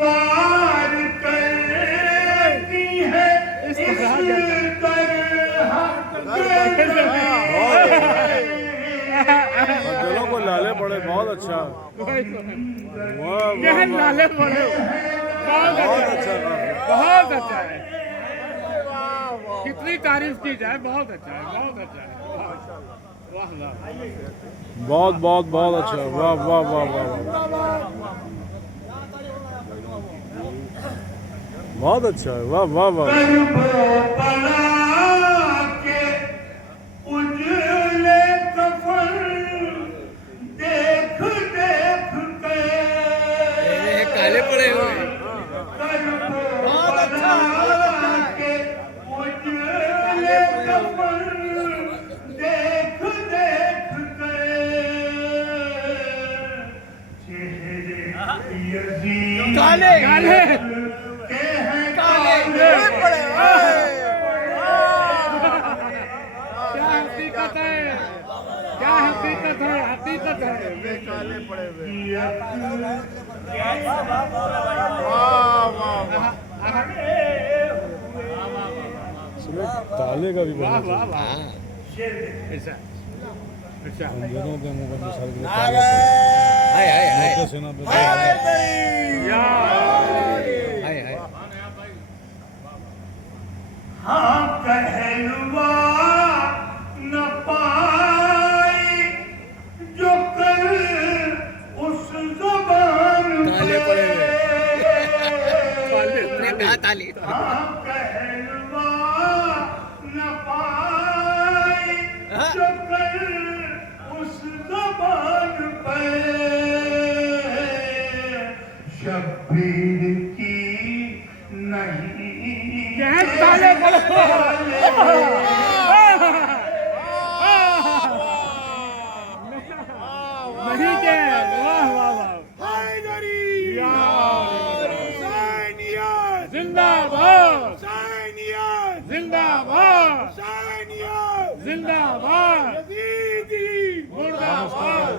वार करती है इस तरह बच्चों को लाले पड़े बहुत अच्छा वाह गहन वाह लाले पड़े बहुत बहुत अच्छा अच्छा बहुत अच्छा है। कितनी तारीफ की जाए बहुत अच्छा है बहुत अच्छा है। वाह वाह बहुत बहुत बहुत अच्छा वाह वाह वाह वाह बहुत अच्छा है वाह वाह वाह के उजले कफन देख देख के काले पड़े हुए बहुत अच्छा के उजले कफन देख देख के चेहरे यजीद काले काले के हैं क्या हकीकत है क्या हकीकत है हकीकत है। काले पड़े हुए इसमें ताले का भी वाह बना वाह वाह ऐसा अच्छा अंजनों के मुंह पर मिसाल के लिए हाय हाय हाय ताले सेना पे या हाय हाय हाँ कहलवा न पाई जो कल उस ज़बान ताले पड़े हुए ताले कहा ताली हाँ कहलवा न पाई जो कल उस ज़बान पे शब्बीर की नहीं क्या ताले पड़े नहीं के वाह वाह वाह या जिंदाबाद जिंदाबाद जिंदाबाद मुर्दाबाद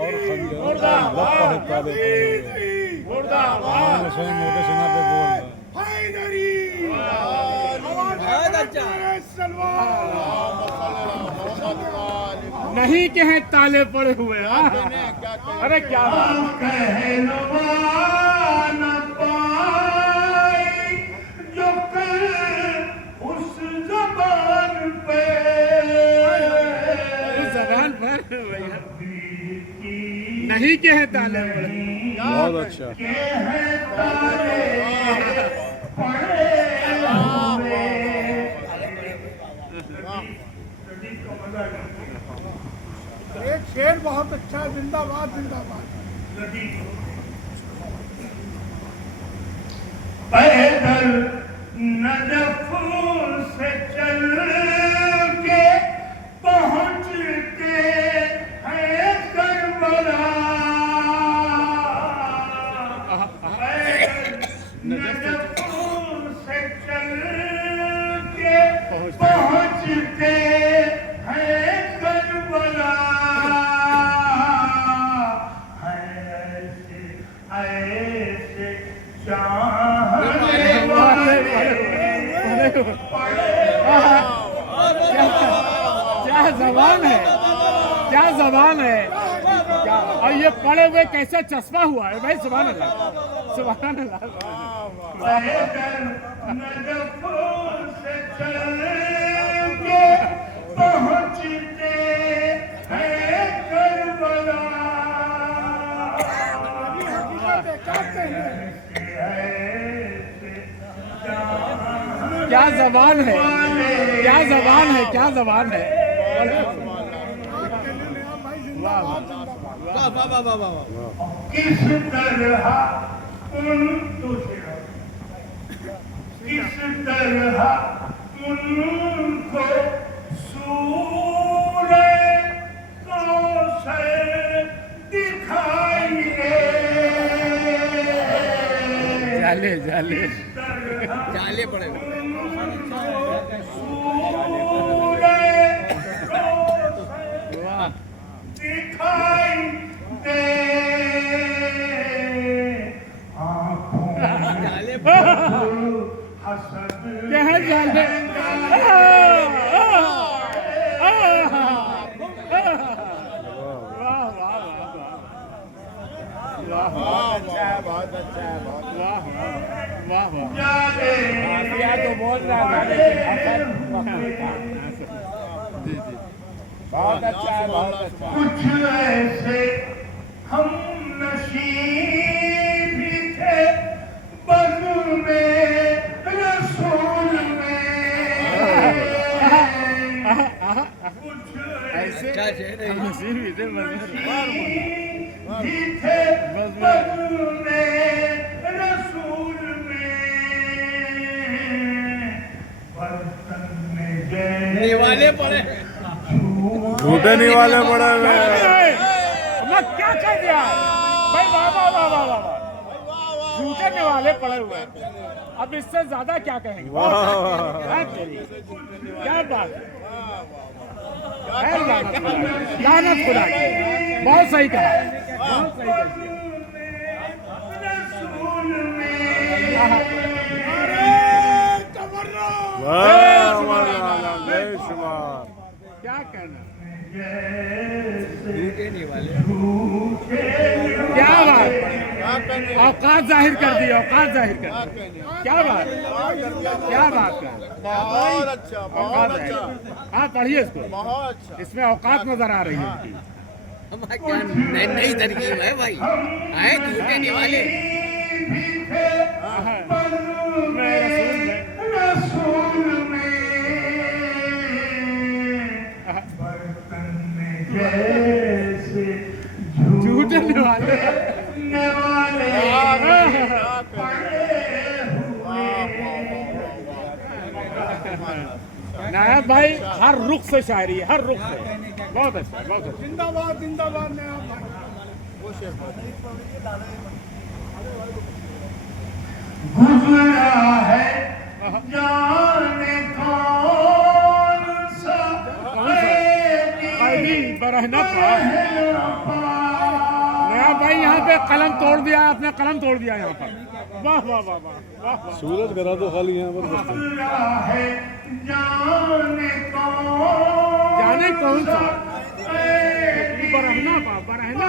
और खंजरों का लपा है ताले पड़े हुए मुर्दाबाद मोटे सेना पे बोल रहा है बहुत अच्छा नहीं के हैं ताले पड़े हुए हाँ? अरे क्या बात कहलवा न पाई जो कल उस ज़बान पे उस जबान पर भैया नहीं के हैं ताले पड़े बहुत अच्छा के हैं तारे पड़े हुए। एक शेर बहुत अच्छा है जिंदाबाद जिंदाबाद पैदल नजफ से चल के पहुंचते हैं करबला। पैदल नजफ से चल के पहुंचते हैं करबला। ऐसे ऐसे चाहने वाले क्या जबान है क्या जबान है क्या। और ये पड़े हुए कैसे चश्मा हुआ है भाई सुभान अल्लाह सुभान अल्लाह। पैदल नजफ से चल के पहुंचते हैं करबला। क्या कहने क्या जबान है, क्या जबान है, क्या जबान है। वाह वाह वाह वाह वाह वाह। किस तरह उनको किस तरह उनको सूरज कौशल दिखाइए। जाले जाले जाले पड़े हुए। वाह दिखाई दे आँखों जाले हसद क्या है जाले। वाह वाह वाह बहुत अच्छा है, बहुत अच्छा है, बहुत वाह वाह वाह। जाले माफिया तो बोल रहा था लेकिन हसन जी जी बहुत अच्छा है, बहुत अच्छा है। कुछ ऐसे हम नशीब भी थे बज़्म में रसूल में। कुछ ऐसे क्या शेर है? मसीह भी थे भी थे बज़्म में रसूल में। बर्तन में निवाले पड़े। झूठे निवाले पड़े हुए हैं। मैं क्या कह दिया भाई। वाह वाह वाह वाह वाह। झूठे निवाले पड़े हुए हैं। अब इससे ज्यादा क्या कहेंगे। है तेरी। क्या बात है लानत खुदा की। बहुत सही कहा, बहुत सही कहा। बेशुमार। क्या कहना। झूठे निवाले। क्या बात, औकात जाहिर कर दी, औकात जाहिर कर दी। क्या बात, क्या बात कर। बहुत अच्छा, औकात बहुत है। अच्छा, हाँ पढ़िए इसको, बहुत अच्छा। इसमें औकात नजर आ रही है उनकी। हमारा क्या नई तरकीब है भाई। आए झूठे निवाले। मैं रसूल में बर्तन में जैसे झूठे निवाले। नायब भाई हर रुख से शायरी है, हर रुख से। बहुत अच्छा, बहुत अच्छा। जिंदाबाद जिंदाबाद नया गुजरा है जाने कौन सा कैदी बरहना पा। नया भाई यहाँ पे कलम तोड़ दिया आपने, कलम तोड़ दिया यहाँ पर। वाह वाह वाह वाह वाह। सूरज करा दो खाली यहाँ पर। गुजरा है जाने कौन सा बरहना पा, बरहना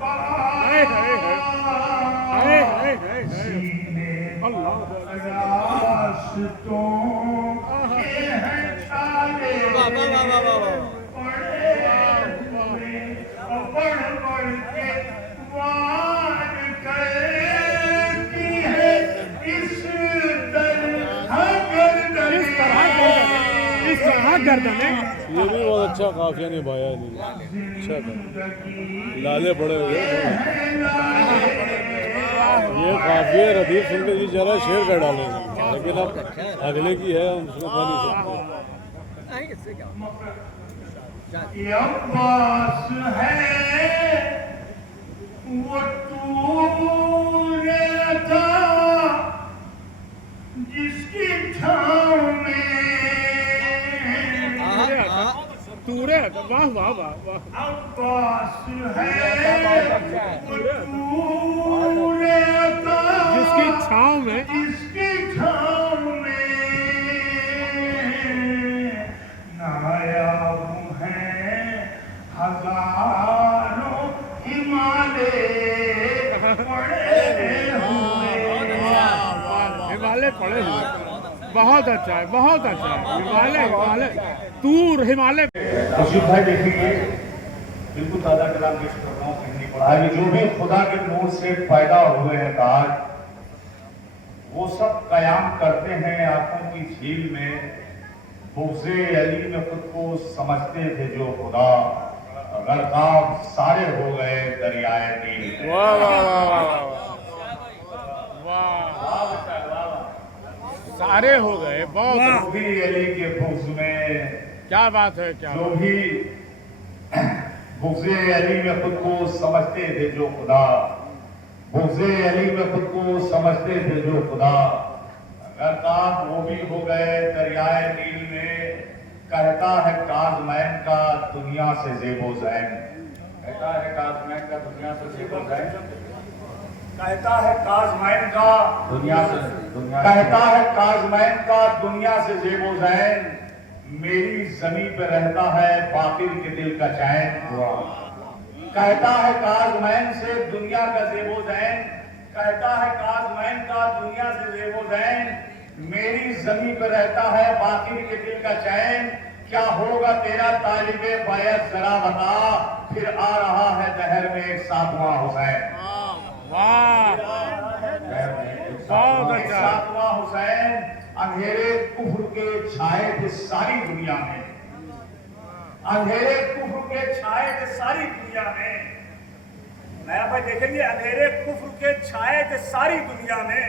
पा। हाय हाय हाय हाय हाय हाय हाय। अल्लाह रास्तों के हैं छाले वाह वाह वाह वाह वाह। बढ़ बढ़ के वार करती है इस तरह गर्दने। ये भी बहुत अच्छा काफिया निभाया इन्होंने। अच्छा था। लाले पड़े हुए हैं। ये काफिया रदीफ सुन के जी जरा शेर कर डालेंगे, लेकिन अब अगले की है हम उसको कह नहीं सकते। नहीं इससे क्या। ये अब्बास है वो तूने था जिसकी छाँव में तूरे। वाह वाह वाह वाह। अब्बास है वो तूने था जिसकी छाँव में, जिसकी छाँव में नायाब हैं हजारों हिमालय पड़े हुए। हिमालय पड़े हुए। बहुत अच्छा है, बहुत अच्छा है। हिमालय, हिमालय तूर हिमालय। अशोक भाई देखिए, बिल्कुल ताज़ा कलाम पेश कर रहा हूँ, कहीं नहीं पढ़ा है कि जो भी खुदा के नूर से पैदा हुए हैं ताज, وہ سب قیام کرتے ہیں آنکھوں کی جھیل میں، بغض علی میں خود کو سمجھتے تھے جو خدا، غرقاب سارے ہو گئے دریائے نیل میں۔ واہ واہ واہ واہ واہ، سارے ہو گئے، بہت جو بھی علی کے بغض میں، کیا بات ہے، کیا جو بھی بغض علی میں خود کو سمجھتے تھے جو خدا، بغض علی میں خود کو سمجھتے تھے جو خدا، غرقاب وہ بھی ہو گئے دریائے نیل میں۔ کہتا ہے کاظمین کا دنیا سے زیب و زین، کہتا ہے کاظمین کا دنیا سے زیب و زین، کہتا ہے کاظمین کا دنیا سے، کہتا ہے کاظمین کا دنیا سے زیب و زین، میری زمین پہ رہتا ہے باقر کے دل کا چین۔ کہتا ہے کاظمین سے دنیا کا زیب و زین، کہتا ہے کاظمین کا دنیا سے زیب و زین، میری زمین پہ رہتا ہے باقر کے دل کا چین۔ کیا ہوگا تیرا طالب بیعت ذرا بتا، پھر آ رہا ہے دہر میں ایک ساتواں حسین۔ واہ، ایک ساتواں حسین، اندھیرے کفر کے چھائے تھے ساری دنیا میں، اندھیرے کفر کے چھائے تھے ساری دنیا میں۔ نیا بھائی دیکھیں گے، اندھیرے کفر کے چھائے تھے ساری دنیا میں،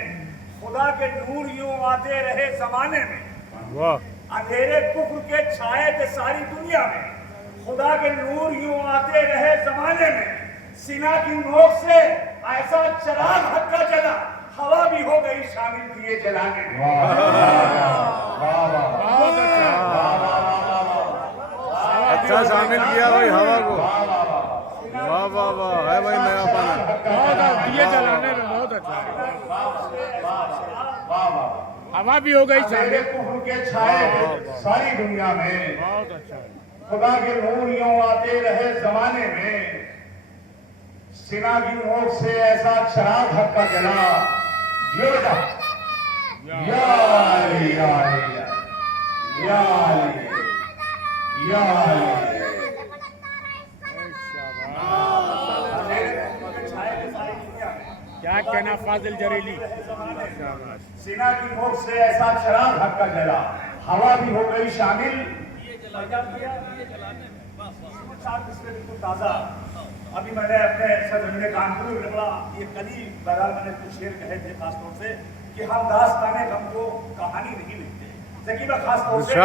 خدا کے نور یوں آتے رہے زمانے میں۔ واہ، اندھیرے کفر کے چھائے تھے ساری دنیا میں، خدا کے نور یوں آتے رہے زمانے میں، سینا کی نوک سے ایسا چراغ حق کا جلا، ہوا بھی ہو گئی شامل دیے جلانے میں۔ بہت اچھا، اچھا شامل کیا بھائی ہوا کو، واہ واہ واہ، ہے بھائی نیا پانا۔ بہت دیے جلانے میں بہت اچھا، ہوا بھی ہو گئی اندھیرے شامل، کفر کے چھائے تھے ساری دنیا میں، بہت اچھا، خدا کے نور یوں آتے رہے زمانے میں، سینا کی نوک سے ایسا چراغ حق کا جلا، یا علی یا علی یا علی یا علی یا علی۔ کیا کہنا فاضل جریلی، سینا کی نوک سے ایسا چراغ حق کا جلا، ہوا بھی ہو گئی شامل۔ بالکل تازہ، ابھی میں نے اپنے سرزمین کانپور میں پڑھا، یہ کلی بہرحال میں نے کچھ شعر کہے تھے خاص طور سے کہ ہم داستان غم کو کہانی نہیں لکھتے، ذکیبہ خاص طور سے ہم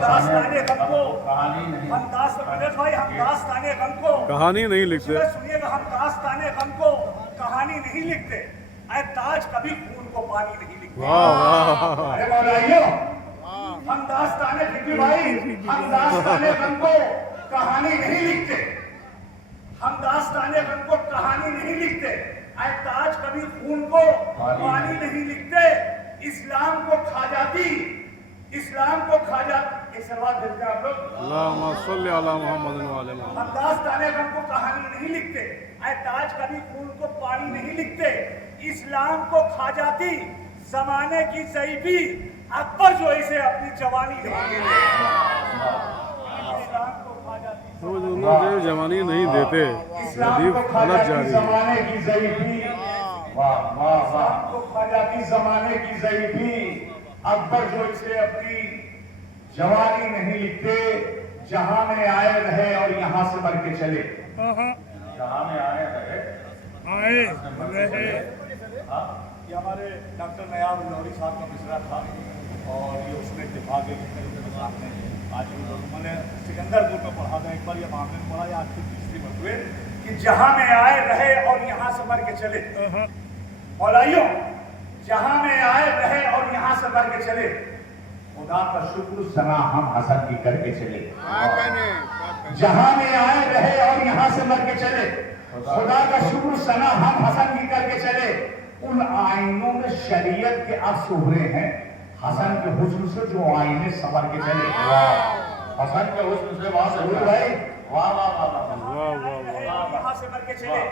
داستان غم کو کہانی نہیں، ہم داستان غم کو کہانی نہیں لکھتے، سنیے گا، ہم داستان غم کو کہانی نہیں لکھتے، اے تاج کبھی خون کو پانی نہیں لکھتے۔ واہ واہ، ارے مولائیو، ہم داستان فکری بھائی، ہم داستان غم کو کہانی نہیں لکھتے، ہم داستان غم کو کہانی نہیں لکھتے، اے تاج کبھی خون کو پانی نہیں لکھتے، اسلام کو کھا جاتی، اسلام کو کھا جاتی۔ ایک سوال دیکھتے ہیں آپ لوگ، اللہم صلی علی محمد وعلی محمد۔ ہم داستان غم کو کہانی نہیں لکھتے، اے تاج کبھی خون کو پانی نہیں لکھتے، اسلام کو کھا جاتی زمانے کی ضعیفی، اکبر جو اسے اپنی جوانی دے گے، اسلام کو کھا جاتی جوانی نہیں دیتے، اسلام ردیف کو کھا غلط جاتی جاری ہے۔ زمانے کی ضعیفی، اسلام کو کھا جاتی زمانے کی ضعیفی، اکبر جو اسے اپنی جوانی نہیں لکھتے، جہاں میں آئے رہے اور یہاں سے مر کے چلے، جہاں میں آئے رہے یہ ہمارے ڈاکٹر نیاب لوری صاحب کا مصرع تھا، اور یہ اس میں اتفاق ہے کہ صاحب نے آج میں نے سکندر پور میں پڑھا تھا ایک بار، یہ معاملے میں پڑھا، یہ آج کی تیسری مرتبہ کہ جہاں میں آئے رہے اور یہاں سے مر کے چلے، مولائیوں جہاں میں آئے رہے اور یہاں سے مر کے چلے، خدا کا شکر ثنا ہم حسن کی کر کے چلے، جہاں میں آئے رہے اور یہاں سے مر کے چلے، خدا کا شکر ثنا ہم حسن کی کر کے چلے، ان آئینوں میں شریعت کے عکس ابھرے ہیں، حسن کے حسن سے جو آئینے سنور کے چلے، حسن کے حسن سے واہ بھائی، واہ واہ واہ یہاں سے مر کے چلے،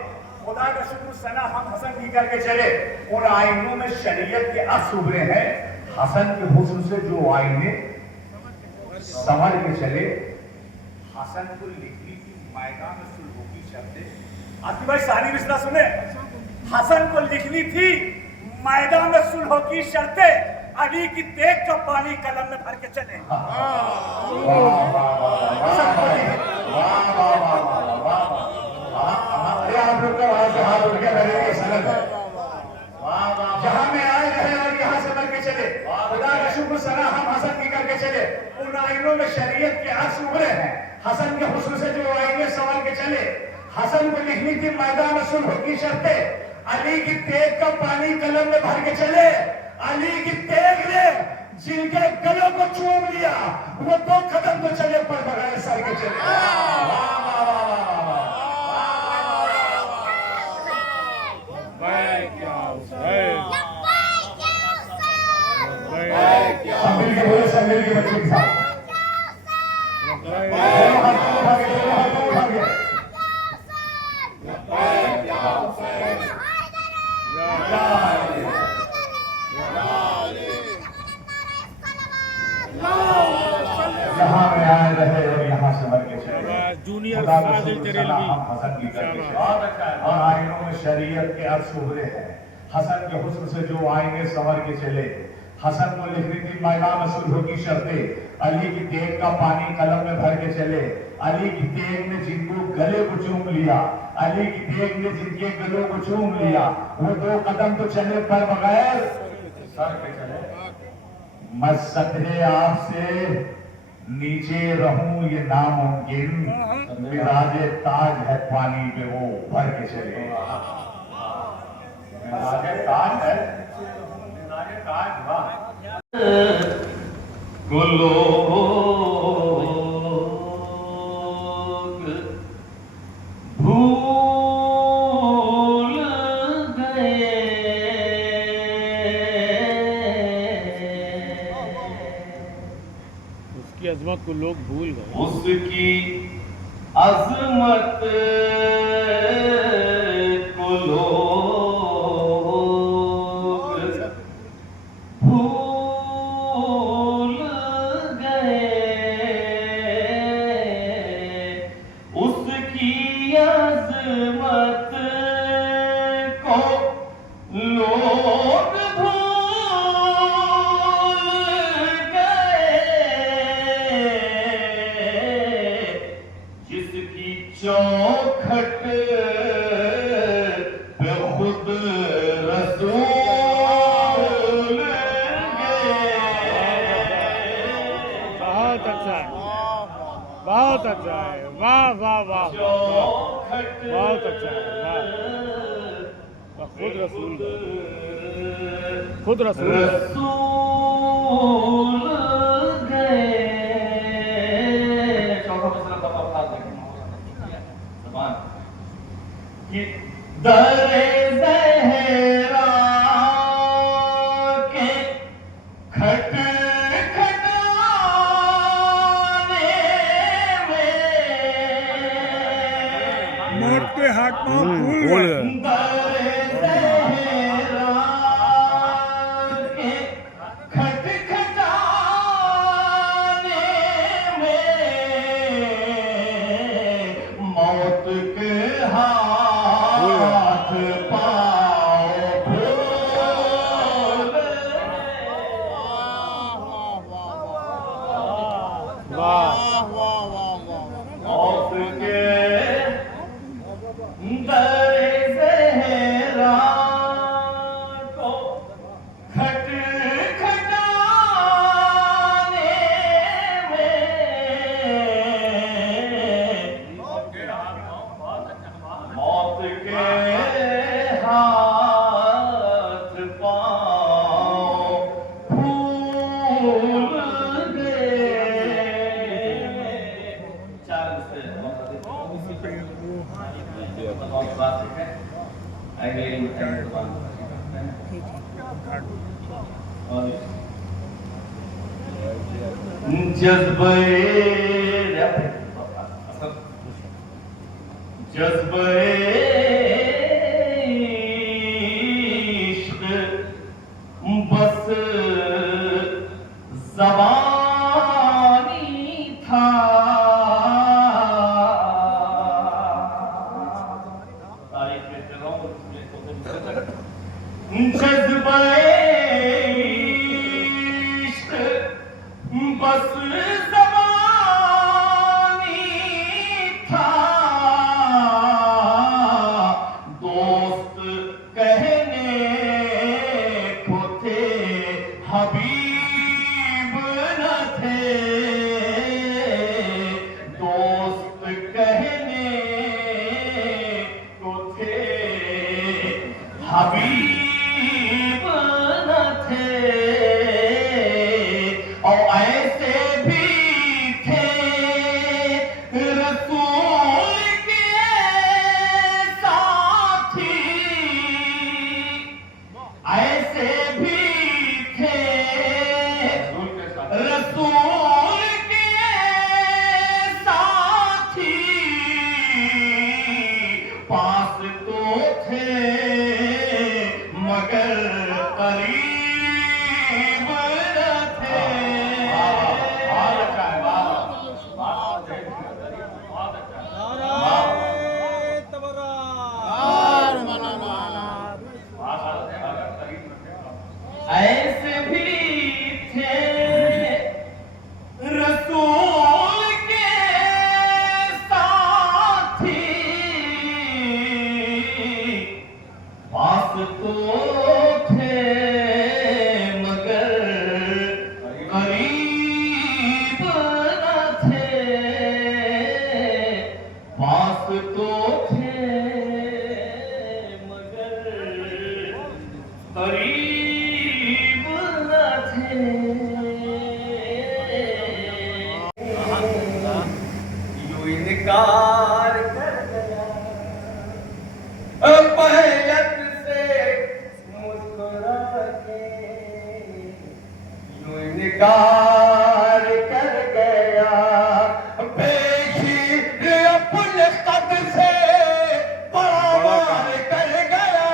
خدا کا شکر ثنا ہم حسن کی کر کے چلے، ان آئینوں میں شریعت کے عکس ابھرے ہیں، حسن کے حسن سے جو آئینے سنور کے چلے، حسن کو لکھنی تھی میدان صلح کی شرطیں، آتی بھائی ثانی مصرع سنیں، حسن کو لکھنی تھی मैदान में सुलह की शर्तें अली की देख का पानी कलम में भर के चले। जहाँ में आए रहे और यहाँ से मर के चले, खुदा का शुक्र सना हम हसन की करके चले। उन आइनों में शरीयत के अक्स उभरे हैं, हसन के हुस्न से जो आईने संभल के चले। हसन को लिखनी थी मैदान में सुलह की शर्तें, अली की तेग का पानी कलम में भर के चले। अली की तेग ने जिनके गलों को चूम लिया, वो 2 कदम तो चले पर बगैर सर के चले। मिल के बोले सब मिल के बच्चे के साथ यहाँ में आए रहे और यहाँ से मर के चले। जूनियर खुदा का फाजिल शुक्र जरेलवी। सना हम हसन की करके चले। और आइनों में शरीयत के अक्स उभरे हैं, हसन के हुस्न से जो आईने संवर के चले। हसन को लिखनी थी मैदान में सुलह की शर्तें, अली की तेग का पानी कलम में भर के चले। अली की तेग ने जिनको गले को चूम लिया, अली की तेग ने जिनके गलों को चूम लिया, वो 2 कदम तो चले पर बगैर सर के चले। मैं सतहे आपसे नीचे रहूं ये नामुमकिन, मिराजे ताज है पानी पे वो भर के चले। मिराजे ताज है, मिराजे ताज वाह को लोग भूल गए, उसकी अजमत को लोग भूल गए। उसकी अजमत को लोग भूल गए, उसकी अजमत को लोग भूल गए, जिसकी चौखट पे खुद रसूल गए। बहुत अच्छा है, बहुत अच्छा है, वाह वाह वाह, बहुत अच्छा है, वाह। खुद रसूल गए, खुद रसूल गए। रसूल गए। चौथा मसला पता उठा देंगे ज़बान कि दरे ज़हरा के खट खटाने में मौत के हाथ पांव फूल भूल गए। गए। दरे ज़हरा के खट खटाने में मौत के हाथ पाँव फूल वाह मौत के दरे ज़हरा को खट खटाने में मौत के हाथ पाँव फूल गए। चार से बात है आगे जज्बे इश्क बस ज़बानी था, तारीख में जज्बा بس زبانی تھا دوست کہنے کو تھے حبیب نہ تھے دوست کہنے کو تھے حبیب نہ تھے اور ایسے بھی تھے رسول کے ساتھی ایسے بھی تھے رسول کے ساتھی پاس تو تھے مگر قریب نہ تھے ایسے بھی تھے رسول کے ساتھی پاس تو تھے مگر قریب نہ تھے پاس تو تھے مگر قریب نہ تھے یوں انکار کر گیا پہلت سے مسکرا کے یوں انکار کر گیا بےشیر اپنے قد سے برابر کر گیا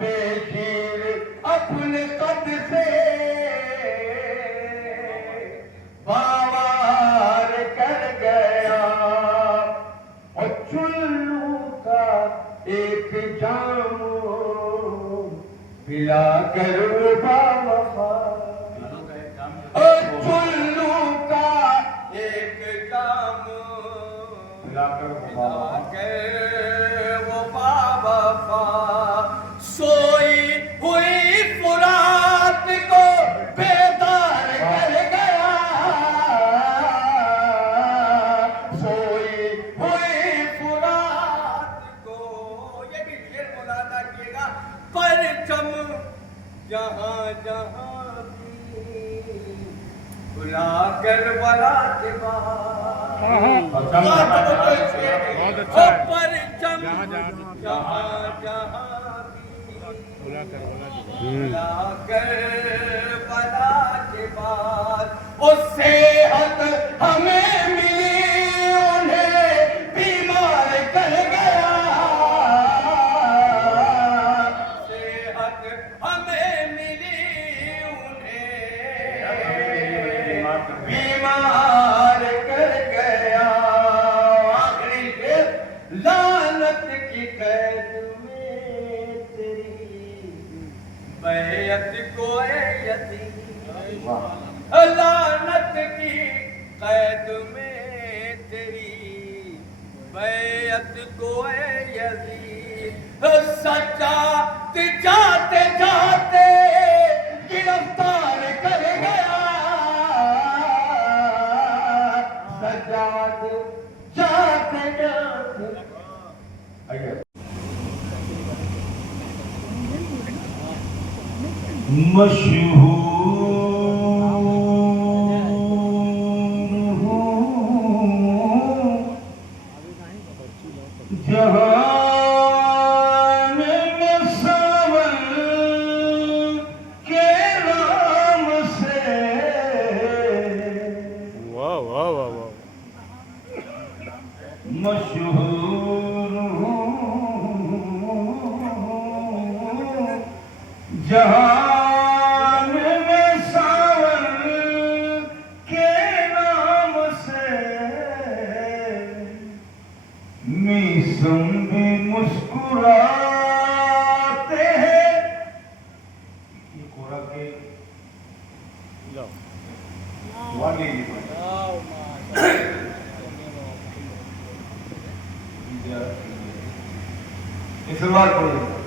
بےشیر اپنے قد سے باوار کر گیا اور چلو کا ایک جام پلا کر باوفا اور چلو کا ایک جام پلا کر وہ باوفا سوئی ہوئی فرات کو بیدار کر گیا سوئی ہوئی فرات کو یہ بھی شعر مولانا کیے گا پرچم جہاں جہاں بھی بلا کر بلا کے بعد بہت اچھا ہے پرچم جہاں جہاں جہاں جہاں بلا کر بلا کر بلا کے بعد اس صحت ہمیں ملی انہیں بیمار کر گیا صحت ہمیں ملی انہیں بیمار کر گیا آخری شعر لعنت کی قید میں تیری بیعت کو اے یتیم لعنت کی قید میں تیری بیعت کو اے یزید سجاد جاتے جاتے گرفتار کر گیا سجاد جاتے جاتے مشہور ہوں جہان میں ساون کے نام سے واہ واہ واہ واہ مشہور ہوں جہان میں ساون کے نام سے میسم بھی مسکراتے ہیں یہ قرآن کے वाली शुरुआत करिए।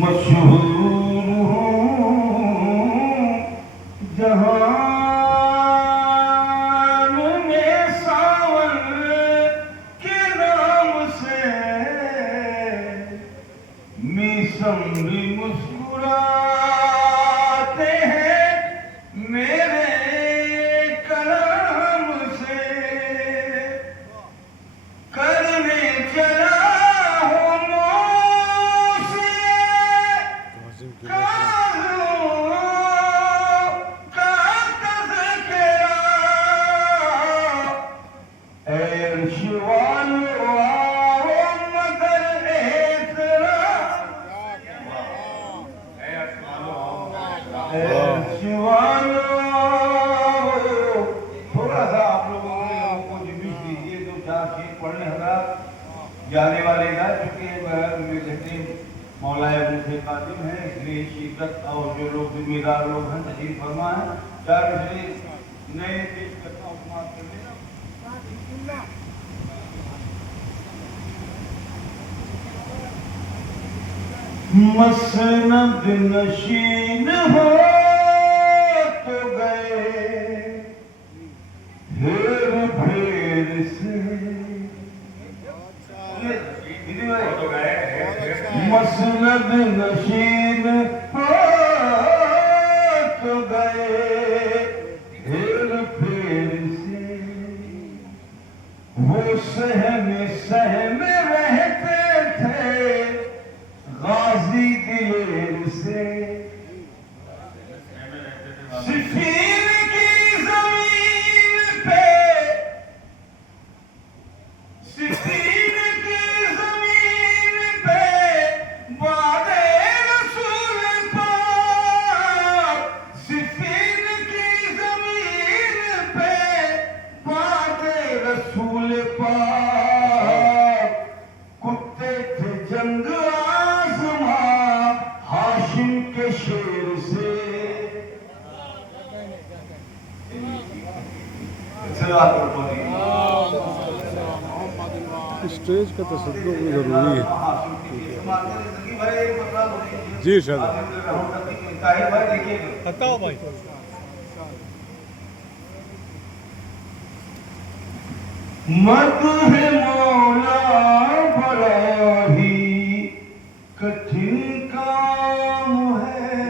मशहूर हूँ जहान में सावन के नाम से, मीसम भी मुस्कुराते हैं मेरे कलाम से, करने चला थोड़ा सा आप लोगों को रिव्यू दीजिए, दो चार चीज पढ़ने हजरात जाने वाले जा चुके हैं। मौलाए मुझे कादिम है, इसलिए शिद्दत और जो लोग जिम्मेदार लोग हैं तशरीफ फरमा है। चार नए पेश करता हूँ, समाप्त कर लेना। मसनद नशीन हो तो गए हेर फेर से, मसनद नशीन हो तो गए हेर फेर से, वो सहम सहम रहते थे गाजी दिलेर से, सिफीन की जमीन पे, सिफीन की जमीन पे वादे रसूल पाक, सिफीन की जमीन पे वादे रसूल पाक, कुत्ते थे जंग हाशिम के शेर से। स्टेज का तसद्दुक़ भी ज़रूरी है। जी सर बताओ भाई। मत है मौला बड़ा ही कठिन काम है,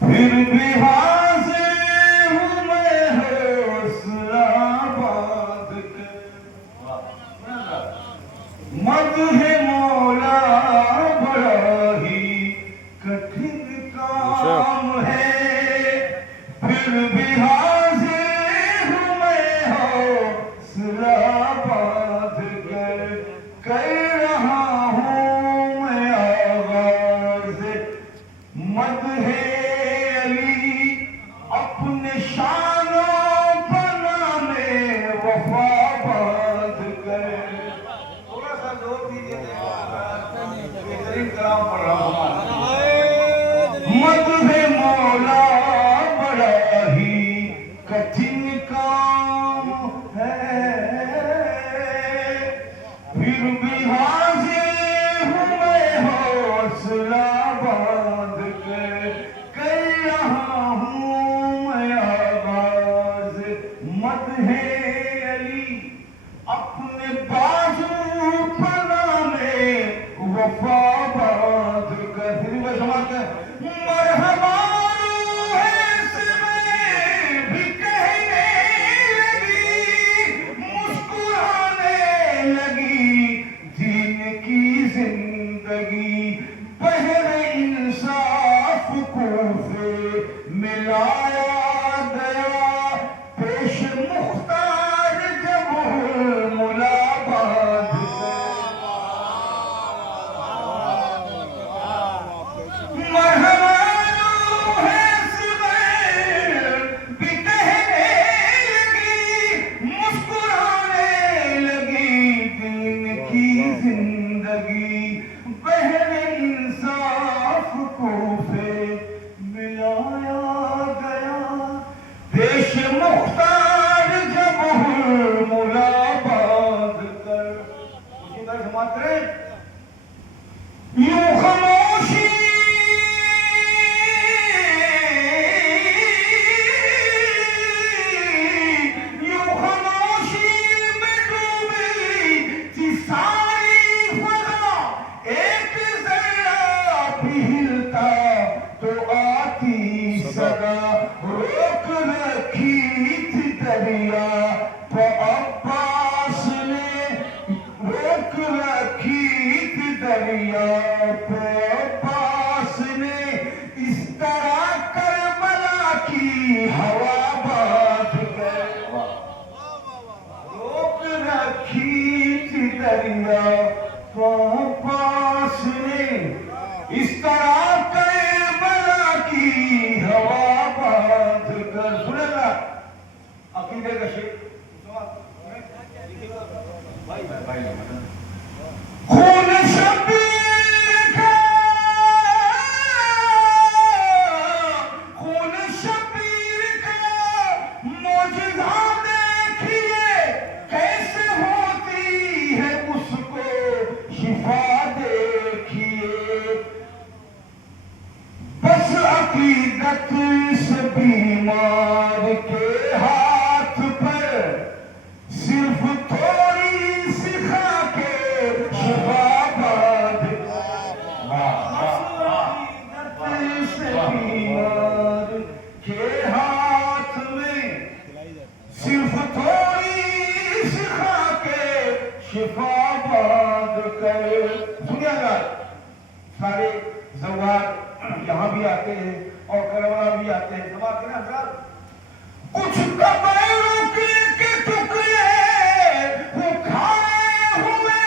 फिर भी हाजिर हूँ मैं हौसला बांध कर। मत है मौला बड़ा ही कठिन काम है, फिर भी हाजिर हूँ मैं हौसला बांध कर रहा हूँ मैं आवाज़। मत है अली अपने शानों बना में वफा बांध कर। थोड़ा सा जोर दीजिए, बेहतरीन कलाम पढ़ रहा हूँ। मत है मौला बड़ा ही कठिन काम है, फिर भी हाजिर हूँ मैं हौसला बांध कर रहा हूँ मैं आवाज़। मत है अली अपने बाजू पना में वफा बांध कर। फिर मैं समाप्त है। मरहबा है इसमें भी कहने लगी, मुस्कुराने लगी जीन की जिंदगी। पहले इंसाफ को से मिलाया गया, पेश मुख्तार जब मुलाकात। زندگی بہر انصاف کو سے ملایا گیا پیش مختار جب ملا باندھ کر اسی طرح سماعت کریں یوں خاموشی روک رکھی تھی دریا تو عباس نے روک رکھی تھی دریا تو عباس نے اس طرح کربلا کی ہوا باندھ کر روک رکھی تھی دریا تو عباس نے اس طرح کربلا کی ہوا باندھ کر سنے گا عقیدے کا شیخ خون شبیر کا خون شبیر کا معجزہ دیکھیے کیسے ہوتی ہے اس کو شفا دیکھیے بس عقیدت سے بیمار کے ہاتھ پر صرف تھوڑی سکھا کے شفا باندھ عقیدت سے بیمار کے ہاتھ میں صرف تھوڑی سکھا کے شفا باندھ کر سنیا گا سارے زوار یہاں بھی آتے ہیں اور کربلا بھی آتے ہیں سماعت کریں حضرات کچھ قبائلوں کے ٹکڑے وہ کھائے ہوئے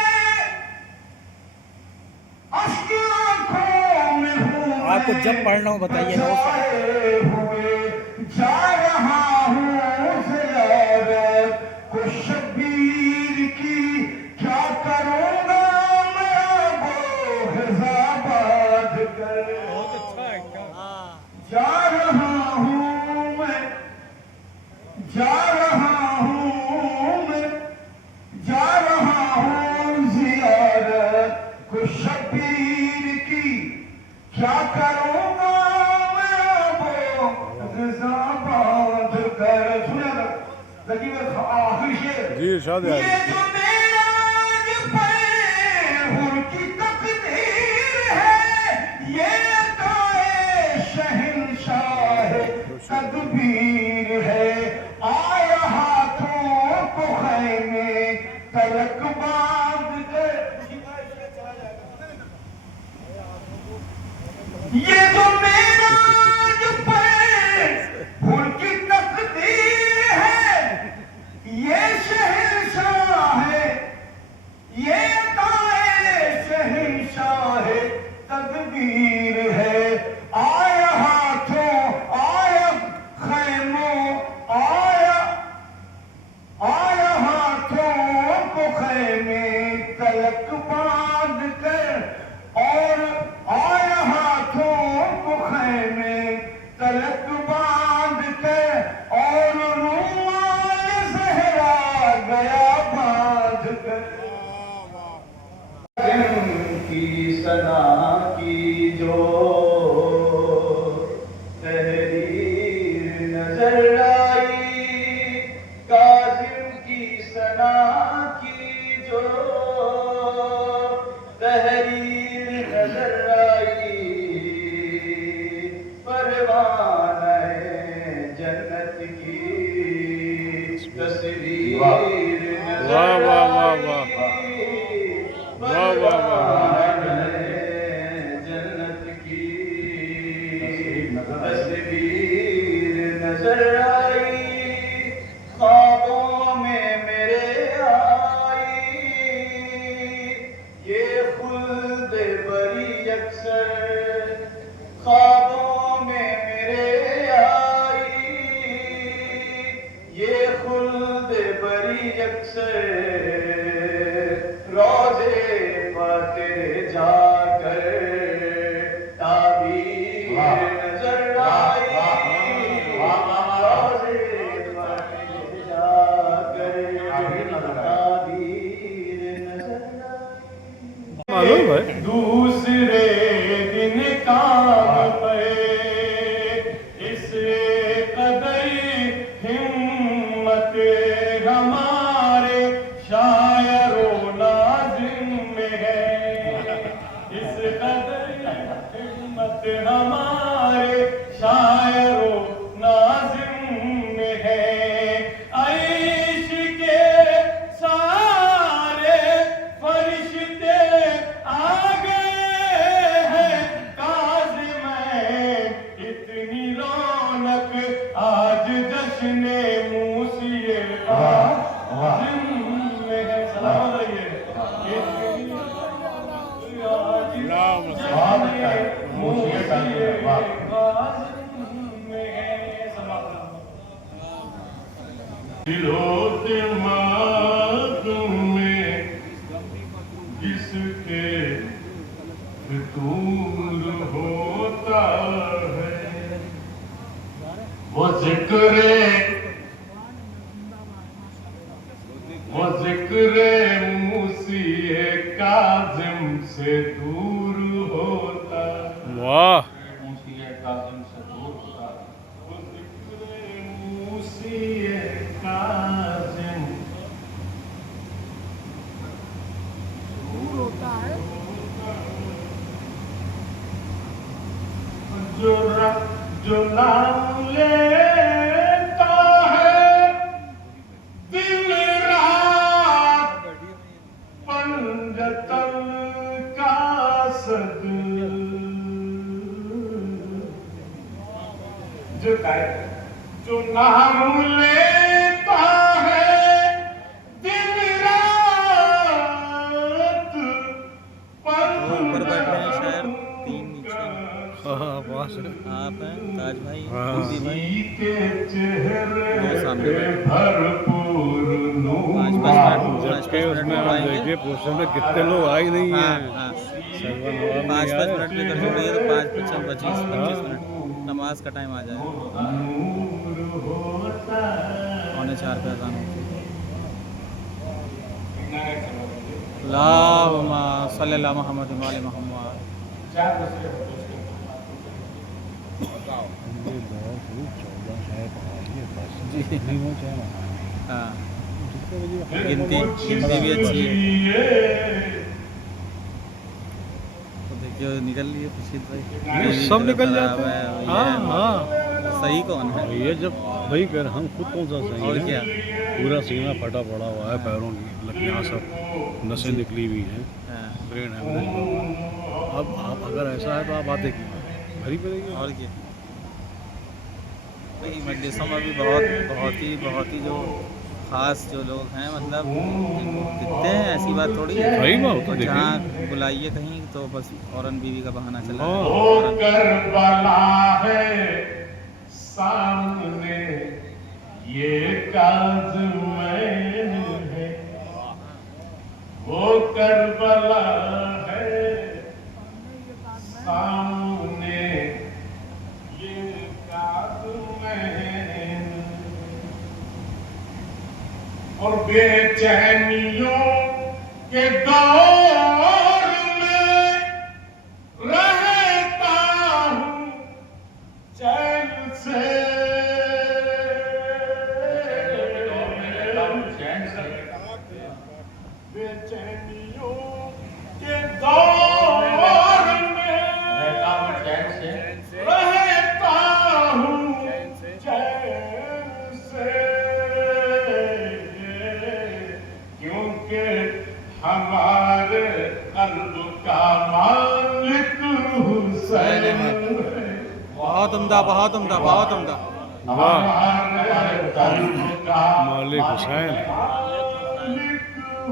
اشک آنکھوں میں ہوئے آپ کو جب پڑھنا ہو بتائیے گا جائے ہوئے جا رہا ہوں زیارت کو شبیر کی کیا کروں گا میں بوہزا باندھ کر جا رہا ہوں میں جا رہا ہوں میں جا رہا ہوں زیارت کو شبیر کی کیا کروں گا میں بوہزا باندھ کر سنے گا لیکن آخری شعر جی ارشاد ہے یہ جو معراج پر حر کی تقدیر ہے یہ عطائے شہنشاہ تدبیر ہے آیا ہاتھوں کو خیمے تلک باندھ کر یہ جو معراج پر حر کی تقدیر ہے یہ شہنشاہ ہے یہ عطائے شہنشاہ تدبیر ہے آیا ہاتھوں آیا خیموں آیا ہاتھوں کو خیمے تلک باندھ کر اور آیا ہاتھوں کو خیمے تلک باندھ کر اور رومال زہرا گیا باندھ کر کی ثنا کی جو تحریر نظر آئی کاظم کی ثنا کی جو تحریر نظر آئی پروانہ جنت کی تصویر واہ واہ واہ واہ واہ واہ واہ جنت کی تصویر نظر آئی خوابوں میں میرے آئی یہ خلد بری اکثر خوابوں میں میرے آئی یہ خلد بری اکثر روزے तेरे जाकर ताबीर नजर आई तेरे जाकर ताबीर नजर आई मालूम है दूसरे दिन काम पे इस कदर हिम्मत हमारे शायरो नाज़िम में है इस कदर हिम्मत हमारे शायरो नाज़िम में है ऐश के सारे फरिश्ते आ गए हैं काज़िम में इतनी रौनक आज जश्न मूसिए काज़िम में है सलाम रहिए इतनी रौनक आज जश्न मूसिए काज़िम में है सलाम दिलो दिमाग में जिसके फितूर होता है वो जिक्र मूसी काज़िम से दूर होता है वाह मूसी काज़िम से दूर होता है वो जिक्र मूसी काज़िम जो नाम लेता है दिन रात पंजतन का सद जो नाम लेता है दिन रात शायर तीन नीचे आप हैं ताज भाई मोदी भाई दो सामने भरपूर 5-5 मिनट उसमें आप देखिए पोस्टर में कितने लोग आए नहीं हैं 5-5 मिनट लेकर जोड़िए तो 5-25 मिनट नमाज का टाइम आ जाए 3:45 पे अज़ान होती है अल्लाहुम्मा सल्ली अला मुहम्मद व आले मुहम्मद हाँ गिनती भी अच्छी है तो देखिए निकल लिए खुर्शीद भाई सब निकल जाते हैं हाँ हाँ सही कौन है ये जब वही कर हम खुद कौन सा सही और है क्या पूरा सीना फटा पड़ा हुआ है पैरों की लकीरें सब नसें निकली हुई हैं हाँ, ब्रेन है अब आप अगर ऐसा है तो आप आते की भरी पड़ेगी और क्या भाई मजलिसों में भी बहुत ही जो खास जो लोग हैं मतलब दिखते हैं ऐसी बात थोड़ी है सही बात है जहाँ बुलाइए कहीं तो बस फौरन बीवी का बहाना चला हाँ। फौरन करबला है सामने ये काज़िमैन है वो करबला है सामने ये काज़िमैन और बेचैनियों के दौर में रहता हूँ चैन से बेचैनियों के दौर में रहता हूँ चैन से क्योंकि हमारे कल्ब का मालिक हुसैन है। बहुत उम्दा बहुत उम्दा बहुत उम्दा हमारे कल्ब का मालिक हुसैन मालिक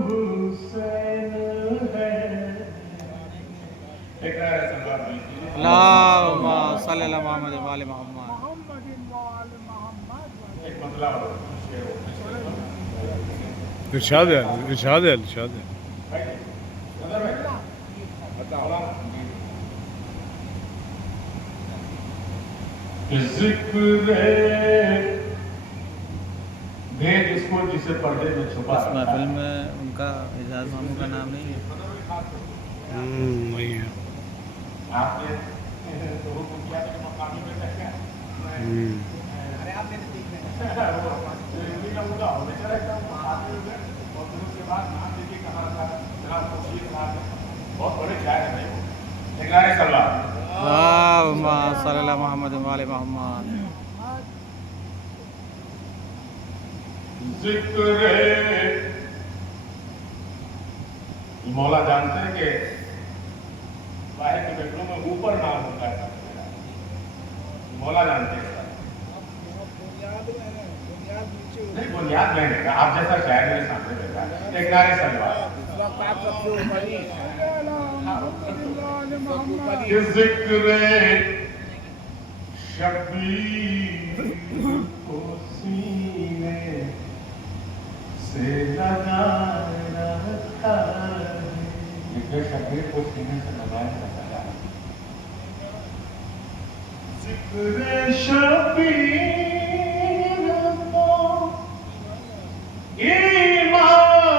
हुसैन है। एक अल्लाहुम्मा सल्ली अला मुहम्मद व आले मुहम्मद इरशाद है इरशाद है इरशाद है कि जिक्र भेद इसको जिसे पर्दे में छुपा इस महफिल में उनका एजाज मामू का नाम नहीं है। वही है। आपने तो हुक्म किया कि मकामी में क्या बहुत बड़े शायर हैं सल्लल्लाहु मोहम्मद वाले मोहम्मद। जिक्र मौला जानते हैं कि बाहर के बेटों में ऊपर नाम होता है मौला जानते हैं नहीं बुनियाद नहीं देगा आप जैसा शायद मेरे सामने बैठा एक नारे सलवार जिक्र शबीर को सीने से लगा रखा है शबीर को सीने से लगाए रखा है जिक्र शबीर को ईमान